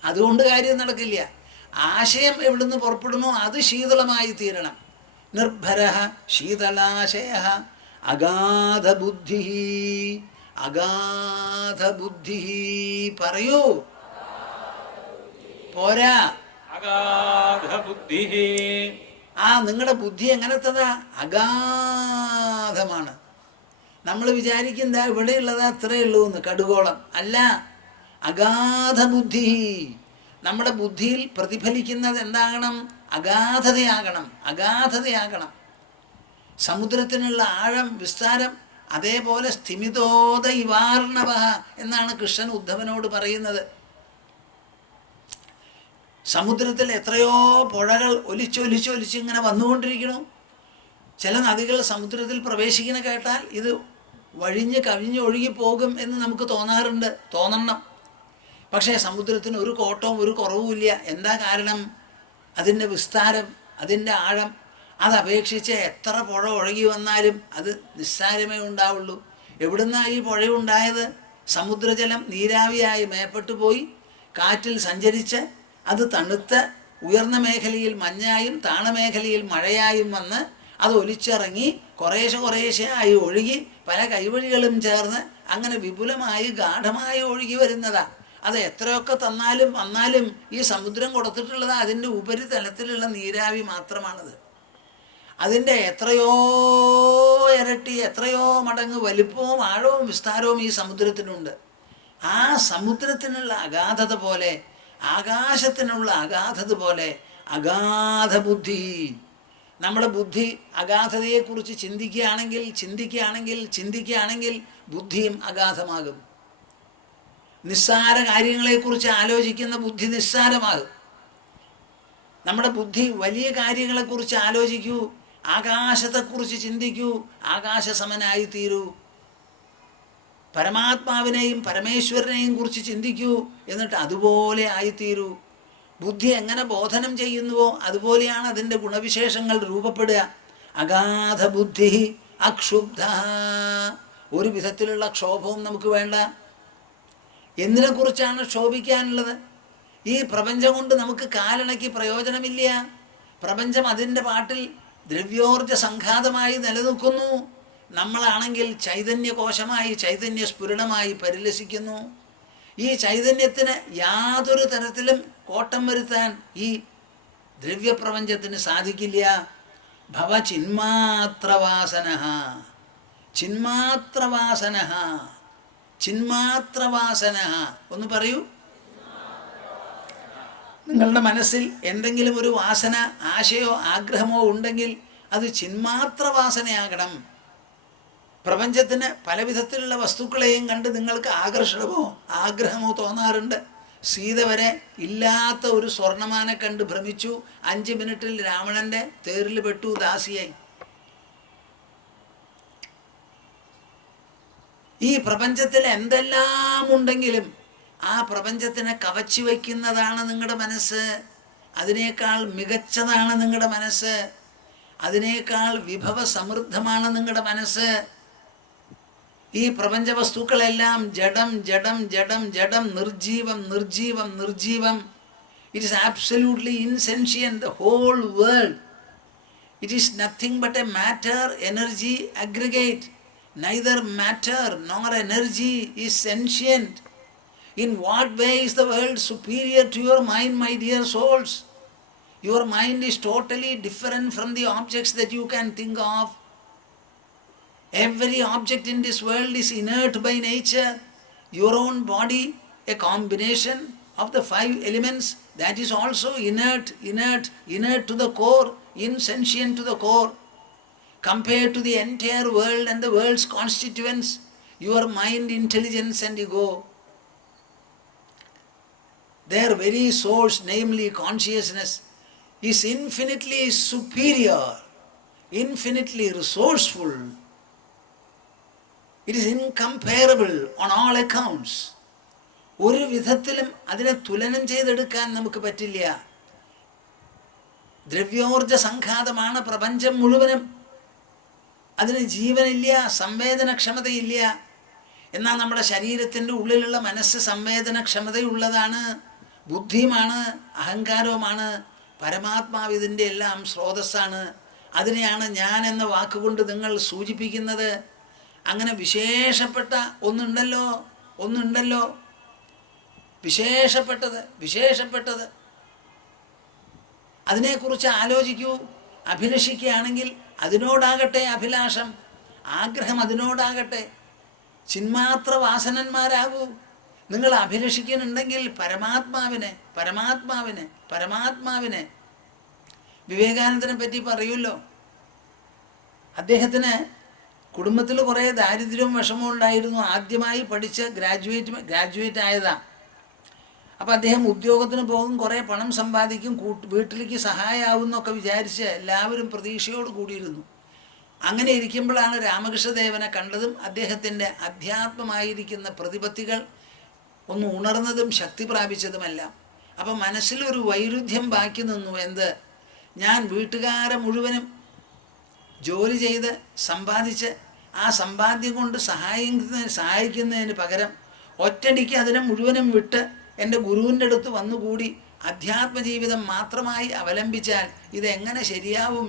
അതുകൊണ്ട് കാര്യം നടക്കില്ല. ആശയം എവിടുന്ന് പുറപ്പെടുമോ അത് ശീതളമായി തീരണം. നിർഭര ശീതലാശയ അഗാധ ബുദ്ധി. അഗാധ ബുദ്ധി പറയൂ. പോരാ. അഗാധ ബുദ്ധി. നിങ്ങളുടെ ബുദ്ധി എങ്ങനത്തതാ? അഗാധമാണ്. നമ്മൾ വിചാരിക്കുന്ന ഇവിടെയുള്ളതാ അത്രയേ ഉള്ളൂ എന്ന്, കടുകോളം അല്ല. അഗാധ ബുദ്ധി. നമ്മുടെ ബുദ്ധിയിൽ പ്രതിഫലിക്കുന്നത് എന്താകണം? അഗാധതയാകണം. അഗാധതയാകണം. സമുദ്രത്തിനുള്ള ആഴം, വിസ്താരം. അതേപോലെ സ്ഥിമിതോദ ഇവാർണവ എന്നാണ് കൃഷ്ണൻ ഉദ്ധവനോട് പറയുന്നത്. സമുദ്രത്തിൽ എത്രയോ പുഴകൾ ഒലിച്ചൊലിച്ചൊലിച്ച് ഇങ്ങനെ വന്നുകൊണ്ടിരിക്കണു. ചില നദികൾ സമുദ്രത്തിൽ പ്രവേശിക്കുന്ന കേട്ടാൽ ഇത് വഴിഞ്ഞ് കവിഞ്ഞ് ഒഴുകിപ്പോകും എന്ന് നമുക്ക് തോന്നാറുണ്ട്, തോന്നണം. പക്ഷേ സമുദ്രത്തിന് ഒരു കോട്ടവും ഒരു കുറവുമില്ല. എന്താ കാരണം? അതിൻ്റെ വിസ്താരം, അതിൻ്റെ ആഴം. അതപേക്ഷിച്ച് എത്ര പുഴ ഒഴുകി വന്നാലും അത് നിസ്സാരമേ ഉണ്ടാവുള്ളൂ. എവിടുന്നാണ് ഈ പുഴയുണ്ടായത്? സമുദ്രജലം നീരാവിയായി മേപ്പെട്ടു പോയി കാറ്റിൽ സഞ്ചരിച്ച് അത് തണുത്ത ഉയർന്ന മേഖലയിൽ മഞ്ഞായും താണമേഖലയിൽ മഴയായും വന്ന് അത് ഒലിച്ചിറങ്ങി കുറേശ്ശെ ആയി ഒഴുകി പല കൈവഴികളും ചേർന്ന് അങ്ങനെ വിപുലമായി ഗാഠമായി ഒഴുകി വരുന്നതാ. അത് എത്രയൊക്കെ വന്നാലും ഈ സമുദ്രം കൊടുത്തിട്ടുള്ളത് അതിൻ്റെ ഉപരിതലത്തിലുള്ള നീരാവി മാത്രമാണത്. അതിൻ്റെ എത്രയോ ഇരട്ടി, എത്രയോ മടങ്ങ് വലിപ്പവും ആഴവും വിസ്താരവും ഈ സമുദ്രത്തിനുണ്ട്. ആ സമുദ്രത്തിനുള്ള അഗാധത പോലെ, ആകാശത്തിനുള്ള അഗാധത പോലെ അഗാധ ബുദ്ധി. നമ്മുടെ ബുദ്ധി അഗാധതയെക്കുറിച്ച് ചിന്തിക്കുകയാണെങ്കിൽ ബുദ്ധിയും അഗാധമാകും. നിസ്സാര കാര്യങ്ങളെക്കുറിച്ച് ആലോചിക്കുന്ന ബുദ്ധി നിസ്സാരമാകും. നമ്മുടെ ബുദ്ധി വലിയ കാര്യങ്ങളെക്കുറിച്ച് ആലോചിക്കൂ, ആകാശത്തെക്കുറിച്ച് ചിന്തിക്കൂ, ആകാശസമനായി തീരൂ. പരമാത്മാവിനെയും പരമേശ്വരനെയും കുറിച്ച് ചിന്തിക്കൂ, എന്നിട്ട് അതുപോലെ ആയിത്തീരൂ. ബുദ്ധി എങ്ങനെ ബോധനം ചെയ്യുന്നുവോ അതുപോലെയാണ് അതിൻ്റെ ഗുണവിശേഷങ്ങൾ രൂപപ്പെടുക. അഗാധ ബുദ്ധി അക്ഷുബ്ധ. ഒരു വിധത്തിലുള്ള ക്ഷോഭവും നമുക്ക് വേണ്ട. എന്തിനെക്കുറിച്ചാണ് ക്ഷോഭിക്കാനുള്ളത്? ഈ പ്രപഞ്ചം കൊണ്ട് നമുക്ക് കാലണയ്ക്ക് പ്രയോജനമില്ല. പ്രപഞ്ചം അതിൻ്റെ പാട്ടിൽ ദ്രവ്യോർജ സംഘാതമായി നിലനിൽക്കുന്നു. നമ്മളാണെങ്കിൽ ചൈതന്യകോശമായി, ചൈതന്യസ്ഫുരണമായി പരിലസിക്കുന്നു. ഈ ചൈതന്യത്തിന് യാതൊരു തരത്തിലും കോട്ടം വരുത്താൻ ഈ ദ്രവ്യപ്രപഞ്ചത്തിന് സാധിക്കില്ല. ഭവചിന്മാത്രവാസനഃ. ചിന്മാത്രവാസനഃ ഒന്ന് പറയൂ. നിങ്ങളുടെ മനസ്സിൽ എന്തെങ്കിലും ഒരു വാസന, ആശയോ ആഗ്രഹമോ ഉണ്ടെങ്കിൽ അത് ചിന്മാത്രവാസനയാകണം. പ്രപഞ്ചത്തിന് പല വിധത്തിലുള്ള വസ്തുക്കളെയും കണ്ട് നിങ്ങൾക്ക് ആഗ്രഹമോ തോന്നാറുണ്ട്. സീത വരെ ഇല്ലാത്ത ഒരു സ്വർണ്ണമാനെ കണ്ട് ഭ്രമിച്ചു. 5 മിനിറ്റിൽ രാവണൻ്റെ തേരിൽ പെട്ടു, ദാസിയായി. ഈ പ്രപഞ്ചത്തിൽ എന്തെല്ലാം ഉണ്ടെങ്കിലും ആ പ്രപഞ്ചത്തിനെ കവച്ചു വയ്ക്കുന്നതാണ് നിങ്ങളുടെ മനസ്സ്. അതിനേക്കാൾ മികച്ചതാണ് നിങ്ങളുടെ മനസ്സ്. അതിനേക്കാൾ വിഭവ സമൃദ്ധമാണ് നിങ്ങളുടെ മനസ്സ്. ഈ പ്രപഞ്ച വസ്തുക്കളെല്ലാം ജഡം ജഡം ജഡം ജഡം, നിർജീവം നിർജീവം നിർജീവം. It is absolutely insentient, the whole world. It is nothing but a matter-energy aggregate. Neither matter nor energy is sentient. In what way is the world superior to your mind, my dear souls? Your mind is totally different from the objects that you can think of. Every object in this world is inert by nature. Your own body, a combination of the 5 elements, that is also inert, inert, inert to the core, insentient to the core. Compared to the entire world and the world's constituents, your mind, intelligence and ego, their very source, namely consciousness, is infinitely superior, infinitely resourceful. It is incomparable on all accounts. ഒരു വിധത്തിലും അതിനെ തുലനം ചെയ്തെടുക്കാൻ നമുക്ക് പറ്റില്ല. ദ്രവ്യോർജ സംഘാതമാണ് പ്രപഞ്ചം മുഴുവനും. അതിന് ജീവനില്ല, സംവേദനക്ഷമതയില്ല. എന്നാൽ നമ്മുടെ ശരീരത്തിൻ്റെ ഉള്ളിലുള്ള മനസ്സ് സംവേദനക്ഷമതയുള്ളതാണ്, ബുദ്ധിയുമാണ്, അഹങ്കാരവുമാണ്. പരമാത്മാവ് ഇതിൻ്റെ എല്ലാം സ്രോതസ്സാണ്. അതിനെയാണ് ഞാൻ എന്ന വാക്കുകൊണ്ട് നിങ്ങൾ സൂചിപ്പിക്കുന്നത്. അങ്ങനെ വിശേഷപ്പെട്ട ഒന്നുണ്ടല്ലോ വിശേഷപ്പെട്ടത്. അതിനെക്കുറിച്ച് ആലോചിക്കൂ. അഭിലഷിക്കുകയാണെങ്കിൽ അതിനോടാകട്ടെ അഭിലാഷം, ആഗ്രഹം അതിനോടാകട്ടെ. ചിന്മാത്ര വാസനന്മാരാകൂ. നിങ്ങൾ അഭിലഷിക്കുന്നുണ്ടെങ്കിൽ പരമാത്മാവിനെ. വിവേകാനന്ദനെ പറ്റി പറയൂല്ലോ, അദ്ദേഹത്തിന് കുടുംബത്തിൽ കുറേ ദാരിദ്ര്യവും വിഷമവും ഉണ്ടായിരുന്നു. ആദ്യമായി പഠിച്ച് ഗ്രാജുവേറ്റ് ആയതാണ്. അപ്പോൾ അദ്ദേഹം ഉദ്യോഗത്തിന് പോകും, കുറേ പണം സമ്പാദിക്കും, വീട്ടിലേക്ക് സഹായമാവും എന്നൊക്കെ വിചാരിച്ച് എല്ലാവരും പ്രതീക്ഷയോട് കൂടിയിരുന്നു. അങ്ങനെ ഇരിക്കുമ്പോഴാണ് രാമകൃഷ്ണദേവനെ കണ്ടതും അദ്ദേഹത്തിൻ്റെ അധ്യാത്മമായിരിക്കുന്ന പ്രതിപത്തികൾ ഒന്ന് ഉണർന്നതും ശക്തി പ്രാപിച്ചതുമെല്ലാം. അപ്പം മനസ്സിലൊരു വൈരുദ്ധ്യം ബാക്കി നിന്നു. എന്ത്? ഞാൻ വീട്ടുകാരെ മുഴുവനും ജോലി ചെയ്ത് സമ്പാദിച്ച് ആ സമ്പാദ്യം കൊണ്ട് സഹായിക്കുന്നതിന് പകരം ഒറ്റടിക്ക് അതിനെ മുഴുവനും വിട്ട് എൻ്റെ ഗുരുവിൻ്റെ അടുത്ത് വന്നുകൂടി അധ്യാത്മജീവിതം മാത്രമായി അവലംബിച്ചാൽ ഇതെങ്ങനെ ശരിയാവും?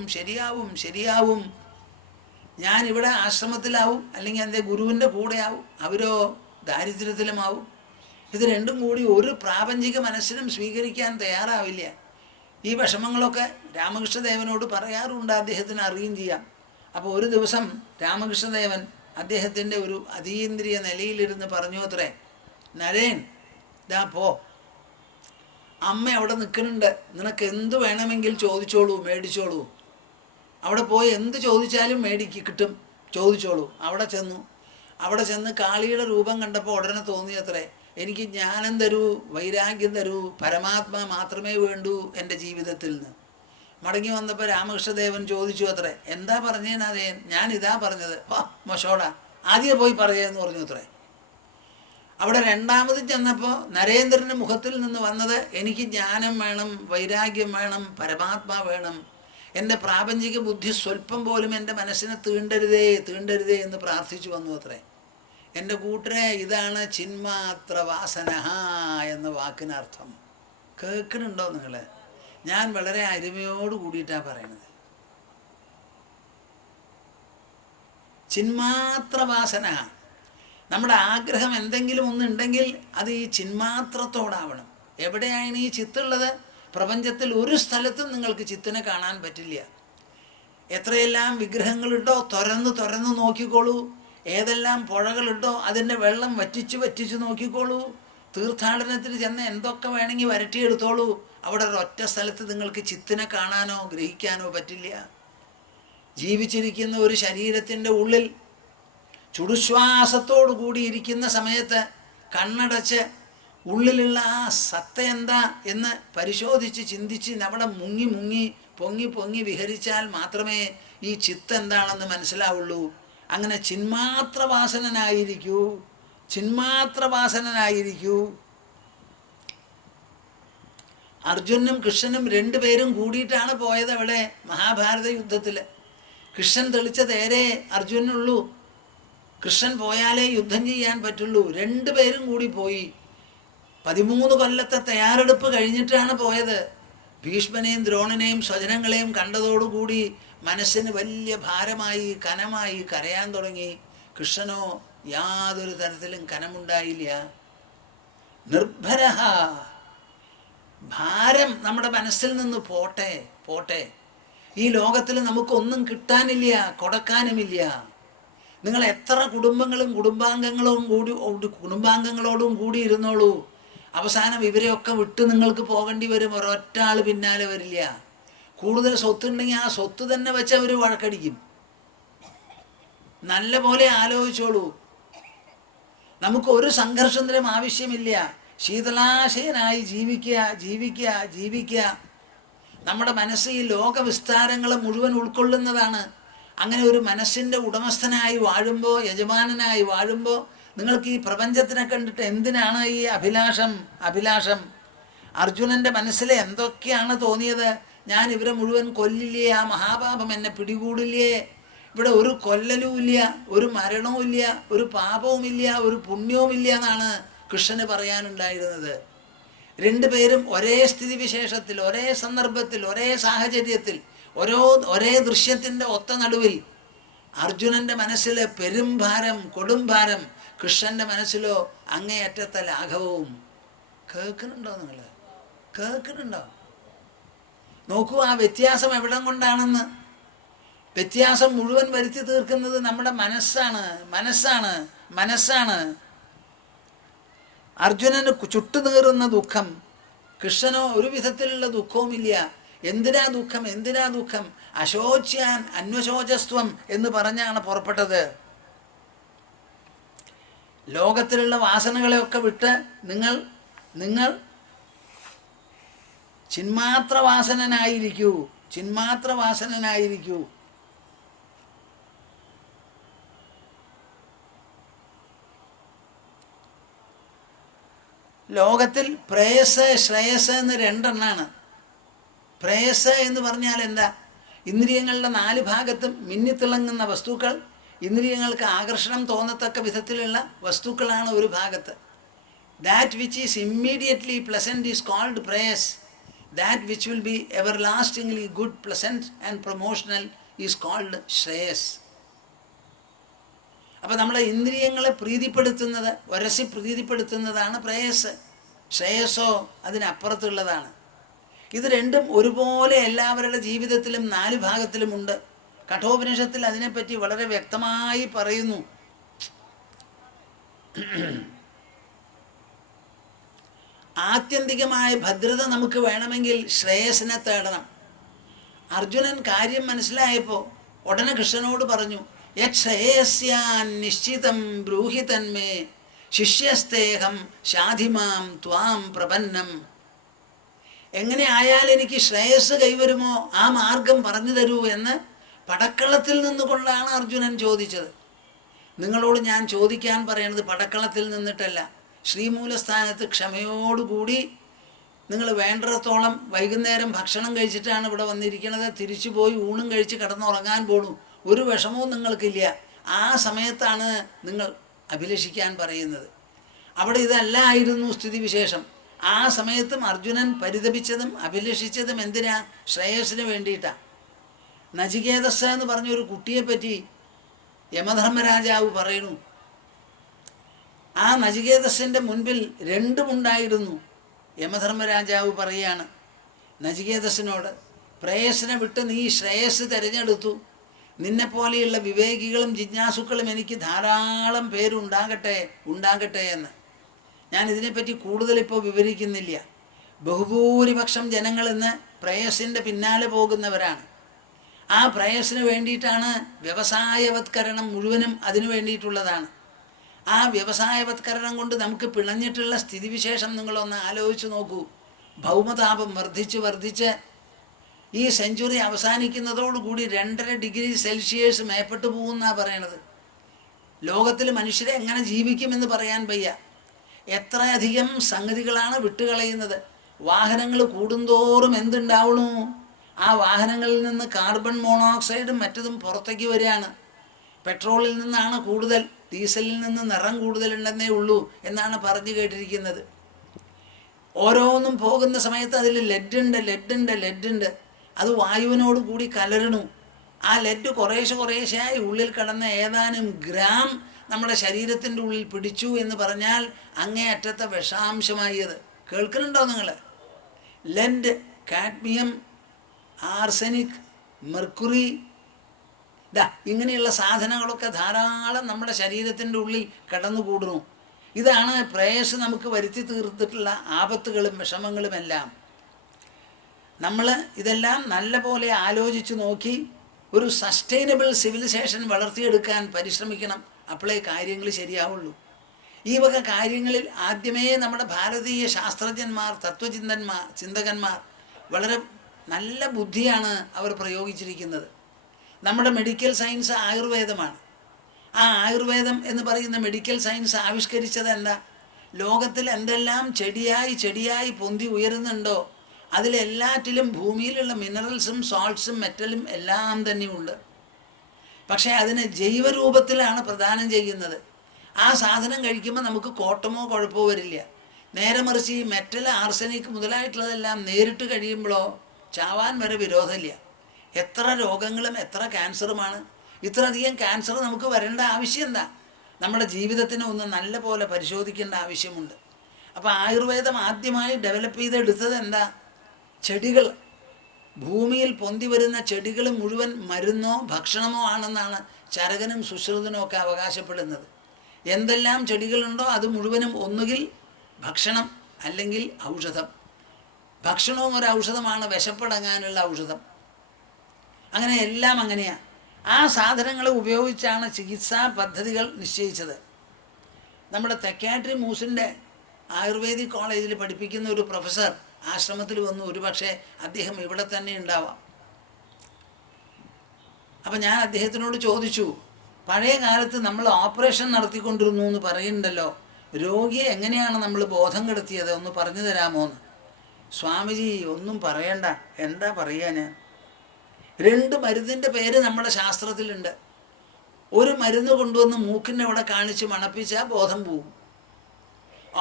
ഞാനിവിടെ ആശ്രമത്തിലാവും, അല്ലെങ്കിൽ എൻ്റെ ഗുരുവിൻ്റെ കൂടെയാവും, അവരോ ദാരിദ്ര്യത്തിലുമാവും. ഇത് രണ്ടും കൂടി ഒരു പ്രാപഞ്ചിക മനസ്സിനും സ്വീകരിക്കാൻ തയ്യാറാവില്ല. ഈ വിഷമങ്ങളൊക്കെ രാമകൃഷ്ണദേവനോട് പറയാറുണ്ട്, അദ്ദേഹത്തിന് അറിയുകയും ചെയ്യാം. അപ്പോൾ ഒരു ദിവസം രാമകൃഷ്ണദേവൻ അദ്ദേഹത്തിൻ്റെ ഒരു അതീന്ദ്രിയ നിലയിലിരുന്ന് പറഞ്ഞു അത്രേ, നരേൻ ദാ പോ, അമ്മ അവിടെ നിൽക്കുന്നുണ്ട്, നിനക്ക് എന്ത് വേണമെങ്കിൽ ചോദിച്ചോളൂ, മേടിച്ചോളൂ. അവിടെ പോയി എന്ത് ചോദിച്ചാലും കിട്ടും, ചോദിച്ചോളൂ. അവിടെ ചെന്ന് കാളിയുടെ രൂപം കണ്ടപ്പോൾ ഉടനെ തോന്നിയത്രേ, എനിക്ക് ജ്ഞാനം തരൂ, വൈരാഗ്യം തരൂ, പരമാത്മ മാത്രമേ വേണ്ടൂ എൻ്റെ ജീവിതത്തിൽ നിന്ന്. മടങ്ങി വന്നപ്പോൾ രാമകൃഷ്ണദേവൻ ചോദിച്ചു അത്രേ, എന്താ പറഞ്ഞേനതേ? ഞാൻ ഇതാ പറഞ്ഞത്. മൊശോടാ, ആദ്യം പോയി പറയെന്ന് പറഞ്ഞു അത്രേ. അവിടെ രണ്ടാമത് ചെന്നപ്പോൾ നരേന്ദ്രൻ്റെ മുഖത്തിൽ നിന്ന് വന്നത്, എനിക്ക് ജ്ഞാനം വേണം, വൈരാഗ്യം വേണം, പരമാത്മാ വേണം, എൻ്റെ പ്രാപഞ്ചിക ബുദ്ധി സ്വല്പം പോലും എൻ്റെ മനസ്സിനെ തീണ്ടരുതേ എന്ന് പ്രാർത്ഥിച്ചു വന്നു അത്രേ. എൻ്റെ കൂട്ടരെ, ഇതാണ് ചിന്മാത്ര വാസന എന്ന വാക്കിനർത്ഥം. കേൾക്കുന്നുണ്ടോ നിങ്ങൾ? ഞാൻ വളരെ അരുമയോട് കൂടിയിട്ടാണ് പറയണത്. ചിന്മാത്ര വാസന. നമ്മുടെ ആഗ്രഹം എന്തെങ്കിലും ഒന്നുണ്ടെങ്കിൽ അത് ഈ ചിന്മാത്രത്തോടാവണം. എവിടെയാണ് ഈ ചിത്തുള്ളത്? പ്രപഞ്ചത്തിൽ ഒരു സ്ഥലത്തും നിങ്ങൾക്ക് ചിത്തിനെ കാണാൻ പറ്റില്ല. എത്രയെല്ലാം വിഗ്രഹങ്ങളുണ്ടോ തുറന്ന് നോക്കിക്കോളൂ. ഏതെല്ലാം പുഴകളുണ്ടോ അതിൻ്റെ വെള്ളം വറ്റിച്ചു നോക്കിക്കോളൂ. തീർത്ഥാടനത്തിന് ചെന്ന് എന്തൊക്കെ വേണമെങ്കിൽ വരട്ടിയെടുത്തോളൂ. അവിടെ ഒരൊറ്റ സ്ഥലത്ത് നിങ്ങൾക്ക് ചിത്തിനെ കാണാനോ ഗ്രഹിക്കാനോ പറ്റില്ല. ജീവിച്ചിരിക്കുന്ന ഒരു ശരീരത്തിൻ്റെ ഉള്ളിൽ ചുടുശ്വാസത്തോടു കൂടി ഇരിക്കുന്ന സമയത്ത് കണ്ണടച്ച് ഉള്ളിലുള്ള ആ സത്ത എന്താ എന്ന് പരിശോധിച്ച് ചിന്തിച്ച് അവിടെ പൊങ്ങി വിഹരിച്ചാൽ മാത്രമേ ഈ ചിത്ത് എന്താണെന്ന് മനസ്സിലാവുള്ളൂ. അങ്ങനെ ചിന്മാത്രവാസനായിരിക്കൂ, ചിന്മാത്രവാസനായിരിക്കൂ. അർജുനും കൃഷ്ണനും രണ്ടുപേരും കൂടിയിട്ടാണ് പോയത് അവിടെ മഹാഭാരത യുദ്ധത്തിൽ. കൃഷ്ണൻ തെളിച്ച തേരെ അർജുനുള്ളൂ. കൃഷ്ണൻ പോയാലേ യുദ്ധം ചെയ്യാൻ പറ്റുള്ളൂ. രണ്ടുപേരും കൂടി പോയി. 13 കൊല്ലത്തെ തയ്യാറെടുപ്പ് കഴിഞ്ഞിട്ടാണ് പോയത്. ഭീഷ്മനെയും ദ്രോണനെയും സ്വജനങ്ങളെയും കണ്ടതോടുകൂടി മനസ്സിന് വലിയ ഭാരമായി, കനമായി, കരയാൻ തുടങ്ങി. കൃഷ്ണനോ യാതൊരു തരത്തിലും കനമുണ്ടായില്ല. നിർഭരഹ, ഭാരം നമ്മുടെ മനസ്സിൽ നിന്ന് പോട്ടെ, പോട്ടെ. ഈ ലോകത്തിൽ നമുക്കൊന്നും കിട്ടാനില്ല, കൊടുക്കാനുമില്ല. നിങ്ങൾ എത്ര കുടുംബാംഗങ്ങളോടും കൂടി ഇരുന്നോളൂ, അവസാനം ഇവരെയൊക്കെ വിട്ട് നിങ്ങൾക്ക് പോകേണ്ടി വരും. ഒരൊറ്റ ആൾ പിന്നാലെ വരില്ല. കൂടുതൽ സ്വത്തുണ്ടെങ്കിൽ ആ സ്വത്ത് തന്നെ വെച്ച് അവർ വഴക്കടിക്കും. നല്ല പോലെ ആലോചിച്ചോളൂ. നമുക്ക് ഒരു സംഘർഷത്തിനും ആവശ്യമില്ല. ശീതളാശയനായി ജീവിക്കുക, ജീവിക്കുക, ജീവിക്കുക. നമ്മുടെ മനസ്സ് ഈ ലോകവിസ്താരങ്ങൾ മുഴുവൻ ഉൾക്കൊള്ളുന്നതാണ്. അങ്ങനെ ഒരു മനസ്സിൻ്റെ ഉടമസ്ഥനായി വാഴുമ്പോൾ, യജമാനനായി വാഴുമ്പോൾ, നിങ്ങൾക്ക് ഈ പ്രപഞ്ചത്തിനെ കണ്ടിട്ട് എന്തിനാണ് ഈ അഭിലാഷം? അർജുനൻ്റെ മനസ്സിൽ എന്തൊക്കെയാണ് തോന്നിയത്? ഞാൻ ഇവരെ മുഴുവൻ കൊല്ലില്ലേ, ആ മഹാപാപം എന്നെ പിടികൂടില്ലേ? ഇവിടെ ഒരു കൊല്ലലുമില്ല, ഒരു മരണവുമില്ല, ഒരു പാപവുമില്ല, ഒരു പുണ്യവുമില്ല എന്നാണ് കൃഷ്ണന് പറയാനുണ്ടായിരുന്നത്. രണ്ടുപേരും ഒരേ സ്ഥിതിവിശേഷത്തിൽ, ഒരേ സന്ദർഭത്തിൽ, ഒരേ സാഹചര്യത്തിൽ, ഒരേ ദൃശ്യത്തിൻ്റെ ഒത്ത നടുവിൽ. അർജുനൻ്റെ മനസ്സിൽ പെരുംഭാരം, കൊടുംഭാരം. കൃഷ്ണൻ്റെ മനസ്സിലോ അങ്ങേയറ്റത്തെ ലാഘവവും. കേൾക്കുന്നുണ്ടോ നിങ്ങൾ? കേൾക്കുന്നുണ്ടോ? നോക്കൂ ആ വ്യത്യാസം എവിടം കൊണ്ടാണെന്ന്. വ്യത്യാസം മുഴുവൻ വരുത്തി തീർക്കുന്നത് നമ്മുടെ മനസ്സാണ്. അർജുനന് ചുട്ടുനീറുന്ന ദുഃഖം, കൃഷ്ണനോ ഒരു വിധത്തിലുള്ള ദുഃഖവുമില്ല. എന്തിനാ ദുഃഖം? അശോച്യാൻ അന്വശോചസ്ത്വം എന്ന് പറഞ്ഞാണ് പുറപ്പെട്ടത്. ലോകത്തിലുള്ള വാസനകളെയൊക്കെ വിട്ട് നിങ്ങൾ ചിന്മാത്രവാസനായിരിക്കൂ. ലോകത്തിൽ പ്രേയസ്, ശ്രേയസ് എന്ന് രണ്ടെണ്ണാണ്. പ്രേയസ് എന്ന് പറഞ്ഞാൽ എന്താ? ഇന്ദ്രിയങ്ങളുടെ 4 ഭാഗത്തും മിന്നിത്തിളങ്ങുന്ന വസ്തുക്കൾ, ഇന്ദ്രിയങ്ങൾക്ക് ആകർഷണം തോന്നത്തക്ക വിധത്തിലുള്ള വസ്തുക്കളാണ് ഒരു ഭാഗത്ത്. That which is immediately pleasant is called പ്രേയസ്. That which will be everlastingly good, pleasant and promotional is called ശ്രേയസ്. അപ്പോൾ നമ്മളെ ഇന്ദ്രിയങ്ങളെ പ്രീതിപ്പെടുത്തുന്നത്, ഉരസി പ്രീതിപ്പെടുത്തുന്നതാണ് പ്രേയസ്. ശ്രേയസ്സോ അതിനപ്പുറത്തുള്ളതാണ്. ഇത് രണ്ടും ഒരുപോലെ എല്ലാവരുടെ ജീവിതത്തിലും 4 ഭാഗത്തിലുമുണ്ട്. കഠോപനിഷത്തിൽ അതിനെപ്പറ്റി വളരെ വ്യക്തമായി പറയുന്നു. ആത്യന്തികമായ ഭദ്രത നമുക്ക് വേണമെങ്കിൽ ശ്രേയസിനെ തേടണം. അർജുനൻ കാര്യം മനസ്സിലായപ്പോൾ ഉടനെ കൃഷ്ണനോട് പറഞ്ഞു, യശ്രേയസ്യാൻ നിശ്ചിതം ബ്രൂഹി തന്മേ ശിഷ്യസ്തേഹം ശാധിമാം ത്വാം പ്രപന്നം. എങ്ങനെ ആയാൽ എനിക്ക് ശ്രേയസ് കൈവരുമോ ആ മാർഗം പറഞ്ഞു തരൂ എന്ന് പടക്കളത്തിൽ നിന്നുകൊണ്ടാണ് അർജുനൻ ചോദിച്ചത്. നിങ്ങളോട് ഞാൻ ചോദിക്കാൻ പറയണത് പടക്കളത്തിൽ നിന്നിട്ടല്ല. ശ്രീമൂലസ്ഥാനത്ത് ക്ഷമയോടുകൂടി നിങ്ങൾ വേണ്ടത്തോളം വൈകുന്നേരം ഭക്ഷണം കഴിച്ചിട്ടാണ് ഇവിടെ വന്നിരിക്കുന്നത്. തിരിച്ചു പോയി ഊണും കഴിച്ച് കിടന്നുറങ്ങാൻ പോണു. ഒരു വിഷമവും നിങ്ങൾക്കില്ല. ആ സമയത്താണ് നിങ്ങൾ അഭിലഷിക്കാൻ പറയുന്നത്. അവിടെ ഇതല്ലായിരുന്നു സ്ഥിതിവിശേഷം. ആ സമയത്തും അർജുനൻ പരിതപിച്ചതും അഭിലഷിച്ചതും എന്തിനാ? ശ്രേയസിന് വേണ്ടിയിട്ടാണ്. നചികേതസ് എന്ന് പറഞ്ഞൊരു കുട്ടിയെപ്പറ്റി യമധർമ്മരാജാവ് പറയുന്നു. ആ നചികേതസിൻ്റെ മുൻപിൽ രണ്ടുമുണ്ടായിരുന്നു. യമധർമ്മരാജാവ് പറയുകയാണ് നചികേതസിനോട്, പ്രേയസിനെ വിട്ട് നീ ശ്രേയസ് തിരഞ്ഞെടുത്തു. നിന്നെപ്പോലെയുള്ള വിവേകികളും ജിജ്ഞാസുക്കളും എനിക്ക് ധാരാളം ഉണ്ടാകട്ടെ എന്ന്. ഞാൻ ഇതിനെപ്പറ്റി കൂടുതലിപ്പോൾ വിവരിക്കുന്നില്ല. ബഹുഭൂരിപക്ഷം ജനങ്ങൾ ഇന്ന് പ്രേയസിൻ്റെ പിന്നാലെ പോകുന്നവരാണ്. ആ പ്രേയസിന് വേണ്ടിയിട്ടാണ് വ്യവസായവത്കരണം മുഴുവനും അതിനു വേണ്ടിയിട്ടുള്ളതാണ്. ആ വ്യവസായവത്കരണം കൊണ്ട് നമുക്ക് പിണഞ്ഞിട്ടുള്ള സ്ഥിതിവിശേഷം നിങ്ങളൊന്ന് ആലോചിച്ച് നോക്കൂ. ഭൗമതാപം വർദ്ധിച്ച് ഈ സെഞ്ചുറി അവസാനിക്കുന്നതോടുകൂടി 2.5 ഡിഗ്രി സെൽഷ്യസ് മേപ്പെട്ട് പോകുമെന്നാണ് പറയണത്. ലോകത്തിൽ മനുഷ്യരെ എങ്ങനെ ജീവിക്കുമെന്ന് പറയാൻ വയ്യ. എത്രയധികം സംഗതികളാണ് വിട്ടുകളയുന്നത്. വാഹനങ്ങൾ കൂടുന്തോറും എന്തുണ്ടാവണു? ആ വാഹനങ്ങളിൽ നിന്ന് കാർബൺ മോണോക്സൈഡും മറ്റതും പുറത്തേക്ക് വരികയാണ്. പെട്രോളിൽ നിന്നാണ് കൂടുതൽ, ഡീസലിൽ നിന്ന് നിറം കൂടുതലുണ്ടെന്നേ ഉള്ളൂ എന്നാണ് പറഞ്ഞു കേട്ടിരിക്കുന്നത്. ഓരോന്നും പോകുന്ന സമയത്ത് അതിൽ ലെഡുണ്ട്. അത് വായുവിനോട് കൂടി കലരണു. ആ ലെഡ് കുറേശ്ശെയായി ഉള്ളിൽ കടന്ന ഏതാനും ഗ്രാം നമ്മുടെ ശരീരത്തിൻ്റെ ഉള്ളിൽ പിടിച്ചു എന്ന് പറഞ്ഞാൽ അങ്ങേയറ്റത്തെ വിഷാംശമായി അത്. കേൾക്കുന്നുണ്ടോ നിങ്ങൾ? ലെഡ്, കാഡ്മിയം, ആർസനിക്, മെർക്കുറി, ഇങ്ങനെയുള്ള സാധനങ്ങളൊക്കെ ധാരാളം നമ്മുടെ ശരീരത്തിൻ്റെ ഉള്ളിൽ കടന്നുകൂടുന്നു. ഇതാണ് പ്രേയസ് നമുക്ക് വരുത്തി തീർത്തിട്ടുള്ള ആപത്തുകളും വിഷമങ്ങളുമെല്ലാം. നമ്മൾ ഇതെല്ലാം നല്ല പോലെ ആലോചിച്ച് നോക്കി ഒരു സസ്റ്റൈനബിൾ സിവിലൈസേഷൻ വളർത്തിയെടുക്കാൻ പരിശ്രമിക്കണം. അപ്പോഴേ കാര്യങ്ങൾ ശരിയാവുള്ളൂ. ഈ വക കാര്യങ്ങളിൽ ആദ്യമേ നമ്മുടെ ഭാരതീയ ശാസ്ത്രജ്ഞന്മാർ, ചിന്തകന്മാർ വളരെ നല്ല ബുദ്ധിയാണ് അവർ പ്രയോഗിച്ചിരിക്കുന്നത്. നമ്മുടെ മെഡിക്കൽ സയൻസ് ആയുർവേദമാണ്. ആ ആയുർവേദം എന്ന് പറയുന്ന മെഡിക്കൽ സയൻസ് ആവിഷ്കരിച്ചത് എന്താ? ലോകത്തിൽ എന്തെല്ലാം ചെടിയായി പൊന്തി ഉയരുന്നുണ്ടോ അതിലെല്ലാറ്റിലും ഭൂമിയിലുള്ള മിനറൽസും സോൾട്ട്സും മെറ്റലും എല്ലാം തന്നെയുണ്ട്. പക്ഷേ അതിന് ജൈവരൂപത്തിലാണ് പ്രദാനം ചെയ്യുന്നത്. ആ സാധനം കഴിക്കുമ്പോൾ നമുക്ക് കോട്ടമോ കുഴപ്പമോ വരില്ല. നേരെ മറിച്ച് ഈ മെറ്റൽ, ആർസനിക് മുതലായിട്ടുള്ളതെല്ലാം നേരിട്ട് കഴിയുമ്പോഴോ ചാവാൻ വരെ വിരോധമില്ല. എത്ര രോഗങ്ങളും എത്ര ക്യാൻസറുമാണ്. ഇത്രയധികം ക്യാൻസർ നമുക്ക് വരേണ്ട ആവശ്യം എന്താ? നമ്മുടെ ജീവിതത്തിനെ ഒന്ന് നല്ല പോലെ പരിശോധിക്കേണ്ട ആവശ്യമുണ്ട്. അപ്പോൾ ആയുർവേദം ആദ്യമായി ഡെവലപ്പ് ചെയ്തെടുത്തത് എന്താ? ചെടികൾ. ഭൂമിയിൽ പൊന്തി വരുന്ന ചെടികൾ മുഴുവൻ മരുന്നോ ഭക്ഷണമോ ആണെന്നാണ് ചരകനും സുശ്രുതനും ഒക്കെ അവകാശപ്പെടുന്നത്. എന്തെല്ലാം ചെടികളുണ്ടോ അത് മുഴുവനും ഒന്നുകിൽ ഭക്ഷണം അല്ലെങ്കിൽ ഔഷധം. ഭക്ഷണവും ഒരു ഔഷധമാണ്, വിശപ്പടങ്ങാനുള്ള ഔഷധം. അങ്ങനെ എല്ലാം അങ്ങനെയാണ്. ആ സാധനങ്ങൾ ഉപയോഗിച്ചാണ് ചികിത്സാ പദ്ധതികൾ നിശ്ചയിച്ചത്. നമ്മുടെ തെക്കാട്രി മൂസിൻ്റെ ആയുർവേദിക് കോളേജിൽ പഠിപ്പിക്കുന്ന ഒരു പ്രൊഫസർ ആശ്രമത്തിൽ വന്നു. ഒരുപക്ഷെ അദ്ദേഹം ഇവിടെ തന്നെ ഉണ്ടാവാം. അപ്പം ഞാൻ അദ്ദേഹത്തിനോട് ചോദിച്ചു, പഴയ കാലത്ത് നമ്മൾ ഓപ്പറേഷൻ നടത്തിക്കൊണ്ടിരുന്നു എന്ന് പറയുന്നുണ്ടല്ലോ, രോഗിയെ എങ്ങനെയാണ് നമ്മൾ ബോധം കെടുത്തിയത്, ഒന്ന് പറഞ്ഞു തരാമോ എന്ന്. സ്വാമിജി ഒന്നും പറയണ്ട, എന്താ പറയുക ഞാൻ. 2 മരുന്നിൻ്റെ പേര് നമ്മുടെ ശാസ്ത്രത്തിലുണ്ട്. ഒരു മരുന്ന് കൊണ്ടുവന്ന് മൂക്കിൻ്റെ അവിടെ കാണിച്ച് മണപ്പിച്ചാൽ ബോധം പോവും.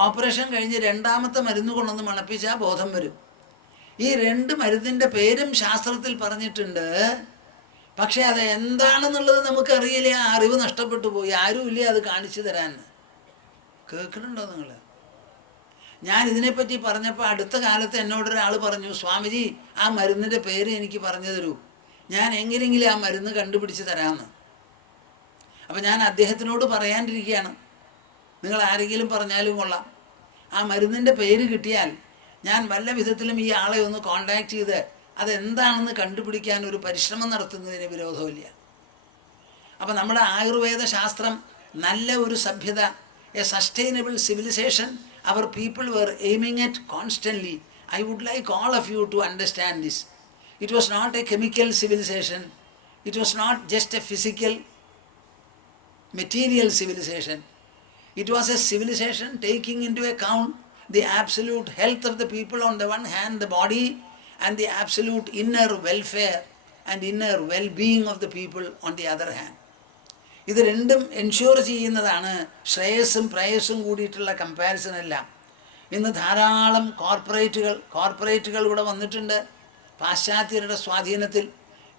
ഓപ്പറേഷൻ കഴിഞ്ഞ് 2ാമത്തെ മരുന്ന് കൊണ്ടുവന്ന് മണപ്പിച്ചാൽ ബോധം വരും. ഈ 2 മരുന്നിൻ്റെ പേരും ശാസ്ത്രത്തിൽ പറഞ്ഞിട്ടുണ്ട്. പക്ഷേ അത് എന്താണെന്നുള്ളത് നമുക്കറിയില്ല. ആ അറിവ് നഷ്ടപ്പെട്ടു പോയി. ആരുമില്ല അത് കാണിച്ചു തരാൻ. കേൾക്കുന്നുണ്ടോ നിങ്ങൾ? ഞാൻ ഇതിനെപ്പറ്റി പറഞ്ഞപ്പോൾ അടുത്ത കാലത്ത് എന്നോടൊരാൾ പറഞ്ഞു, സ്വാമിജി ആ മരുന്നിൻ്റെ പേര് എനിക്ക് പറഞ്ഞു തരൂ, ഞാൻ എങ്ങനെയെങ്കിലും ആ മരുന്ന് കണ്ടുപിടിച്ച് തരാമെന്ന്. അപ്പം ഞാൻ അദ്ദേഹത്തിനോട് പറയാണ്ടിരിക്കുകയാണ്. നിങ്ങൾ ആരെങ്കിലും പറഞ്ഞാലും കൊള്ളാം. ആ മരുന്നിൻ്റെ പേര് കിട്ടിയാൽ ഞാൻ വല്ല വിധത്തിലും ഈ ആളെ ഒന്ന് കോണ്ടാക്ട് ചെയ്ത് അതെന്താണെന്ന് കണ്ടുപിടിക്കാൻ ഒരു പരിശ്രമം നടത്തുന്നതിന് വിരോധമില്ല. അപ്പം നമ്മുടെ ആയുർവേദ ശാസ്ത്രം നല്ല ഒരു സഭ്യത, a sustainable civilization our people were aiming at constantly. I would like all of you to understand this. It was not a chemical civilization. It was not just a physical, material civilization. It was a civilization taking into account the absolute health of the people on the one hand, the body, and the absolute inner welfare and inner well-being of the people on the other hand. ഇത് രണ്ടും ensure ചെയ്യുന്നതാണ് ശ്രേയസ്സും പ്രേയസ്സും കൂടിയിട്ടുള്ള comparison എല്ലാം. ഇന്ന് ധാരാളം കോർപ്പറേറ്റുകൾ ഇവിടെ വന്നിട്ടുണ്ട് പാശ്ചാത്യരുടെ സ്വാധീനത്തിൽ.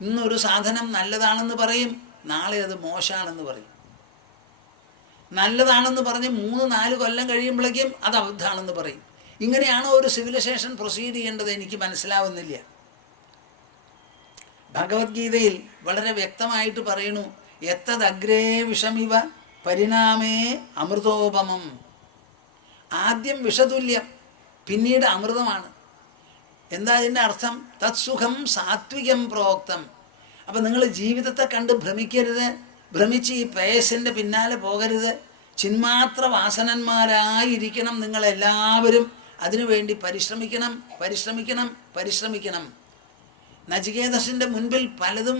ഇന്നൊരു സാധനം നല്ലതാണെന്ന് പറയും, നാളെ അത് മോശമാണെന്ന് പറയും. നല്ലതാണെന്ന് പറഞ്ഞ് 3-4 കൊല്ലം കഴിയുമ്പോഴേക്കും അത് അബദ്ധമാണെന്ന് പറയും. ഇങ്ങനെയാണോ ഒരു സിവിലൈസേഷൻ പ്രൊസീഡ് ചെയ്യേണ്ടത്? എനിക്ക് മനസ്സിലാവുന്നില്ല. ഭഗവത്ഗീതയിൽ വളരെ വ്യക്തമായിട്ട് പറയുന്നു, എത്തദഗ്രേ വിഷമിവ പരിണാമേ അമൃതോപമം. ആദ്യം വിഷതുല്യം, പിന്നീട് അമൃതമാണ്. എന്താ ഇതിൻ്റെ അർത്ഥം? തത്സുഖം സാത്വികം പ്രോക്തം. അപ്പം നിങ്ങൾ ജീവിതത്തെ കണ്ട് ഭ്രമിക്കരുത്, ഭ്രമിച്ച് ഈ പ്രേയസിൻ്റെ പിന്നാലെ പോകരുത്. ചിന്മാത്ര വാസനന്മാരായിരിക്കണം നിങ്ങളെല്ലാവരും. അതിനുവേണ്ടി പരിശ്രമിക്കണം. നചികേതസിൻ്റെ മുൻപിൽ പലതും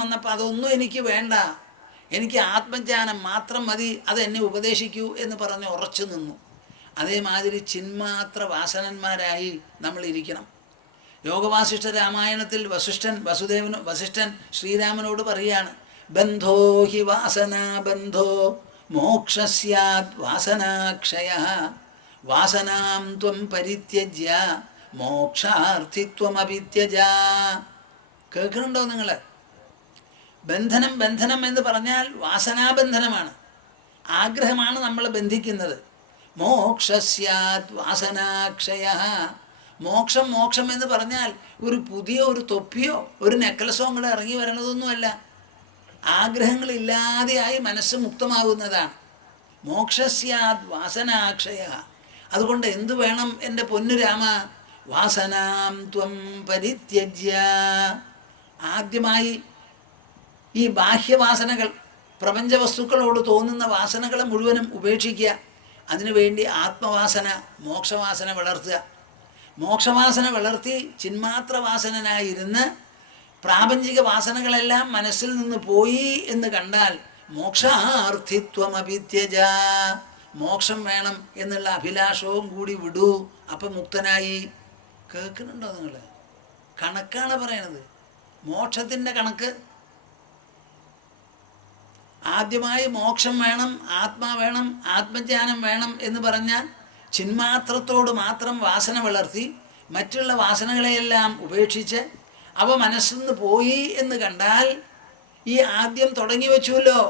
വന്നപ്പോൾ അതൊന്നും എനിക്ക് വേണ്ട, എനിക്ക് ആത്മജ്ഞാനം മാത്രം മതി, അതെന്നെ ഉപദേശിക്കൂ എന്ന് പറഞ്ഞ് ഉറച്ചു നിന്നു. അതേമാതിരി ചിന്മാത്ര വാസനന്മാരായി നമ്മൾ ഇരിക്കണം. യോഗവാസിഷ്ഠ രാമായണത്തിൽ വസിഷ്ഠൻ ശ്രീരാമനോട് പറയാണ്, ബന്ധോ ഹി വാസനാ ബന്ധോ മോക്ഷസ്യാദ് വാസനാക്ഷയ വാസനാം ത്വം പരിത്യജ്യ മോക്ഷാർത്ഥിത്വമവിത്യജ. കേൾക്കുന്നുണ്ടോ നിങ്ങൾ? ബന്ധനം എന്ന് പറഞ്ഞാൽ വാസനാബന്ധനമാണ്, ആഗ്രഹമാണ് നമ്മളെ ബന്ധിക്കുന്നത്. മോക്ഷസ്യാദ് വാസനാക്ഷയ. മോക്ഷം എന്ന് പറഞ്ഞാൽ ഒരു പുതിയ ഒരു തൊപ്പിയോ ഒരു നെക്ലസോ അങ്ങോട്ട് ഇറങ്ങി വരണതൊന്നുമല്ല. ആഗ്രഹങ്ങളില്ലാതെയായി മനസ്സ് മുക്തമാവുന്നതാണ്. മോക്ഷസ്യാദ് വാസനാക്ഷയ. അതുകൊണ്ട് എന്തു വേണം എൻ്റെ പൊന്നുരാമ? വാസനാം ത്വം പരിത്യജ്യ. ആദ്യമായി ഈ ബാഹ്യവാസനകൾ, പ്രപഞ്ച വസ്തുക്കളോട് തോന്നുന്ന വാസനകളെ മുഴുവനും ഉപേക്ഷിക്കുക. അതിനുവേണ്ടി ആത്മവാസന, മോക്ഷവാസന വളർത്തുക. മോക്ഷവാസന വളർത്തി ചിന്മാത്ര വാസനനായിരുന്ന് പ്രാപഞ്ചിക വാസനകളെല്ലാം മനസ്സിൽ നിന്ന് പോയി എന്ന് കണ്ടാൽ മോക്ഷാർത്ഥിത്വമഭിത്യജ. മോക്ഷം വേണം എന്നുള്ള അഭിലാഷവും കൂടി വിടൂ. അപ്പം മുക്തനായി. കേൾക്കുന്നുണ്ടോ നിങ്ങൾ? കണക്കാണ് പറയണത്, മോക്ഷത്തിൻ്റെ കണക്ക്. ആദ്യമായി മോക്ഷം വേണം, ആത്മാ വേണം, ആത്മജ്ഞാനം വേണം എന്ന് പറഞ്ഞാൽ ചിന്മാത്രത്തോട് മാത്രം വാസന വളർത്തി മറ്റുള്ള വാസനകളെയെല്ലാം ഉപേക്ഷിച്ച് അവ മനസ്സിൽ നിന്ന് പോയി എന്ന് കണ്ടാൽ ഈ ആദ്യം തുടങ്ങി വെച്ചുവല്ലോ,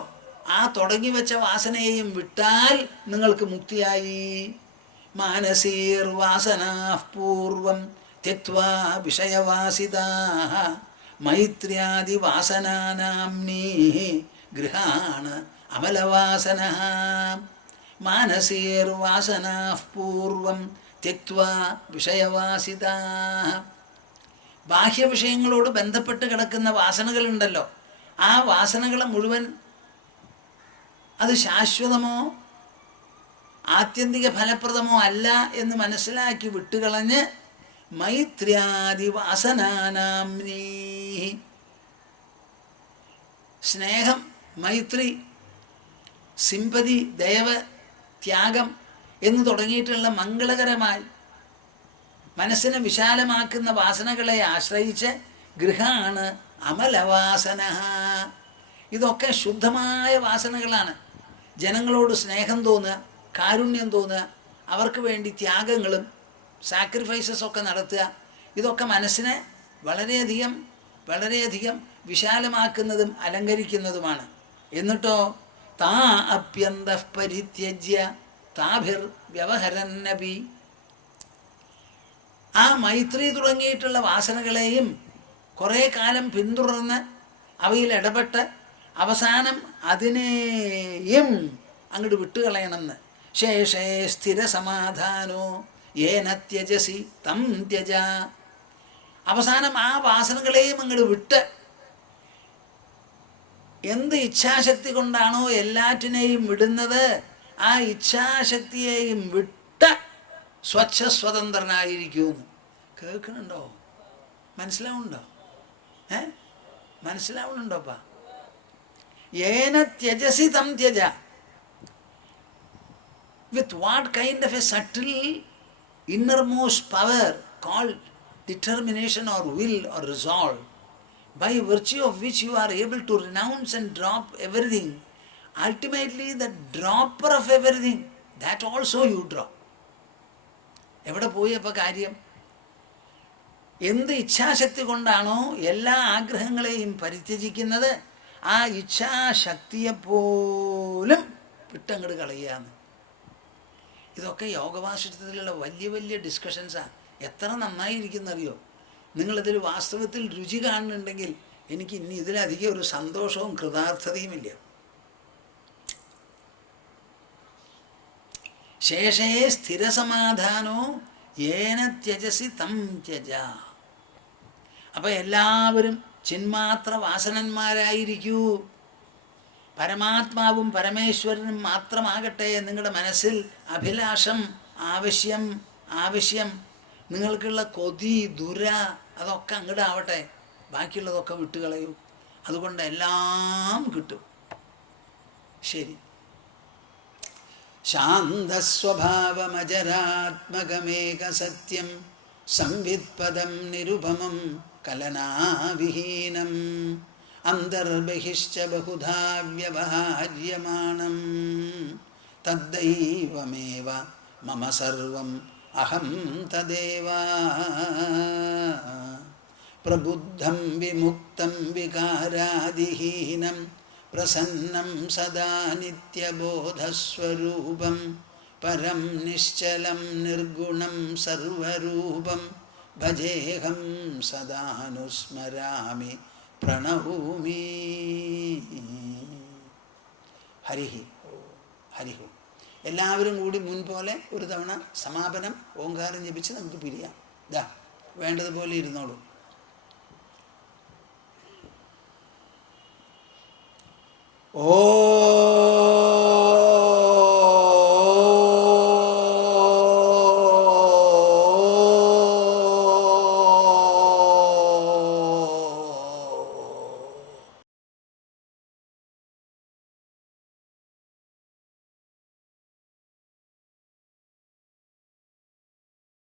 ആ തുടങ്ങി വെച്ച വാസനയെയും വിട്ടാൽ നിങ്ങൾക്ക് മുക്തിയായി. മാനസീർ വാസനാ പൂർവം ത്യക്ത്വാ വിഷയവാസിതാഃ മൈത്ര്യാദി വാസനാനാംനീ ഗൃഹാണ അമലവാസനഃ. മാനസീർ വാസനാ പൂർവം ത്യക്ത്വാ വിഷയവാസിതാഃ. ബാഹ്യവിഷയങ്ങളോട് ബന്ധപ്പെട്ട് കിടക്കുന്ന വാസനകളുണ്ടല്ലോ, ആ വാസനകളെ മുഴുവൻ അത് ശാശ്വതമോ ആത്യന്തിക ഫലപ്രദമോ അല്ല എന്ന് മനസ്സിലാക്കി വിട്ടുകളഞ്ഞ് മൈത്ര്യാദി വാസനാനാംനീ, സ്നേഹം, മൈത്രി, സിമ്പതി, ദയവ്, ത്യാഗം എന്ന് തുടങ്ങിയിട്ടുള്ള മംഗളകരമായി മനസ്സിനെ വിശാലമാക്കുന്ന വാസനകളെ ആശ്രയിച്ച് ഗൃഹാണ് അമലവാസന. ഇതൊക്കെ ശുദ്ധമായ വാസനകളാണ്. ജനങ്ങളോട് സ്നേഹം തോന്നുക, കാരുണ്യം തോന്നുക, അവർക്ക് വേണ്ടി ത്യാഗങ്ങളും സാക്രിഫൈസസൊക്കെ നടത്തുക, ഇതൊക്കെ മനസ്സിനെ വളരെയധികം വിശാലമാക്കുന്നതും അലങ്കരിക്കുന്നതുമാണ്. എന്നിട്ടോ താ അപ്യന്ത പരിത്യജ്യ താഭിർ വ്യവഹരന്നപി. ആ മൈത്രി തുടങ്ങിയിട്ടുള്ള വാസനകളെയും കുറേ കാലം പിന്തുടർന്ന് അവയിൽ ഇടപെട്ട് അവസാനം അതിനെയും അങ്ങോട്ട് വിട്ടുകളയണമെന്ന്. ശേഷേ സ്ഥിര സമാധാനോ ഏന ത്യജസി തം ത്യജ. അവസാനം ആ വാസനകളെയും അങ്ങോട്ട് വിട്ട് എന്ത് ഇച്ഛാശക്തി കൊണ്ടാണോ എല്ലാറ്റിനെയും വിടുന്നത്, ആ ഇച്ഛാശക്തിയെയും വിട്ട് സ്വച്ഛസ്വതന്ത്രനായിരിക്കുമെന്ന്. കേൾക്കണുണ്ടോ? മനസ്സിലാവുന്നുണ്ടോ? മനസ്സിലാവുന്നുണ്ടോപ്പാ? ഏന ത്യജസി തം ത്യജ. With what kind of a subtle innermost power called determination or will or resolve, by virtue of which you are able to renounce and drop everything. Ultimately the dropper of everything, that also you drop. എവിടെ പോയി അപ്പോൾ കാര്യം? എന്ത് ഇച്ഛാശക്തി കൊണ്ടാണോ എല്ലാ ആഗ്രഹങ്ങളെയും പരിത്യജിക്കുന്നത്, ആ ഇച്ഛാശക്തിയെപ്പോലും വിട്ടങ്ങോട്ട് കളയുകയാണ്. ഇതൊക്കെ യോഗവാസിഷ്ടത്തിലുള്ള വലിയ ഡിസ്കഷൻസാണ്. എത്ര നന്നായിരിക്കുന്നറിയോ? നിങ്ങളിതിൽ വാസ്തവത്തിൽ രുചി കാണുന്നുണ്ടെങ്കിൽ എനിക്ക് ഇനി ഇതിലധികം ഒരു സന്തോഷവും കൃതാർത്ഥതയുമില്ല. ശേഷേ സ്ഥിരസമാധാനോ ഏന ത്യജസി തം ത്യജ. അപ്പം എല്ലാവരും ചിന്മാത്ര വാസനന്മാരായിരിക്കൂ. പരമാത്മാവും പരമേശ്വരനും മാത്രമാകട്ടെ നിങ്ങളുടെ മനസ്സിൽ അഭിലാഷം, ആവശ്യം, നിങ്ങൾക്കുള്ള കൊതി, ദുര, അതൊക്കെ അങ്ങോട്ട് ആവട്ടെ. ബാക്കിയുള്ളതൊക്കെ വിട്ടുകളയൂ. അതുകൊണ്ട് എല്ലാം കിട്ടും. ശരി. ശാന്തസ്വഭാവമജരാത്മകമേക സത്യം സംവിത്പദം നിരുപമം കലനാവിഹീനം അന്തർബഹിശ്ച ബഹുധാ വ്യവഹാര്യമാണം തദ്ദൈവമേവ മമ സർവം അഹം തദേവ. പ്രബുദ്ധം വിമുക്തം വികാരാദിഹീനം പ്രസന്നം സദാ നിത്യബോധസ്വരൂപം പരം നിശ്ചലം നിർഗുണം സർവരൂപം ഭജേഹം സദാനുസ്മരാമി പ്രണൗമി. ഹരിഹി ഹരിഹു. എല്ലാവരും കൂടി മുൻപോലെ ഒരു തവണ സമാപനം ഓങ്കാരം ജപിച്ച് നമുക്ക് പിരിയാം. ഇതാ വേണ്ടതുപോലെ ഇരുന്നോളൂ. ഓ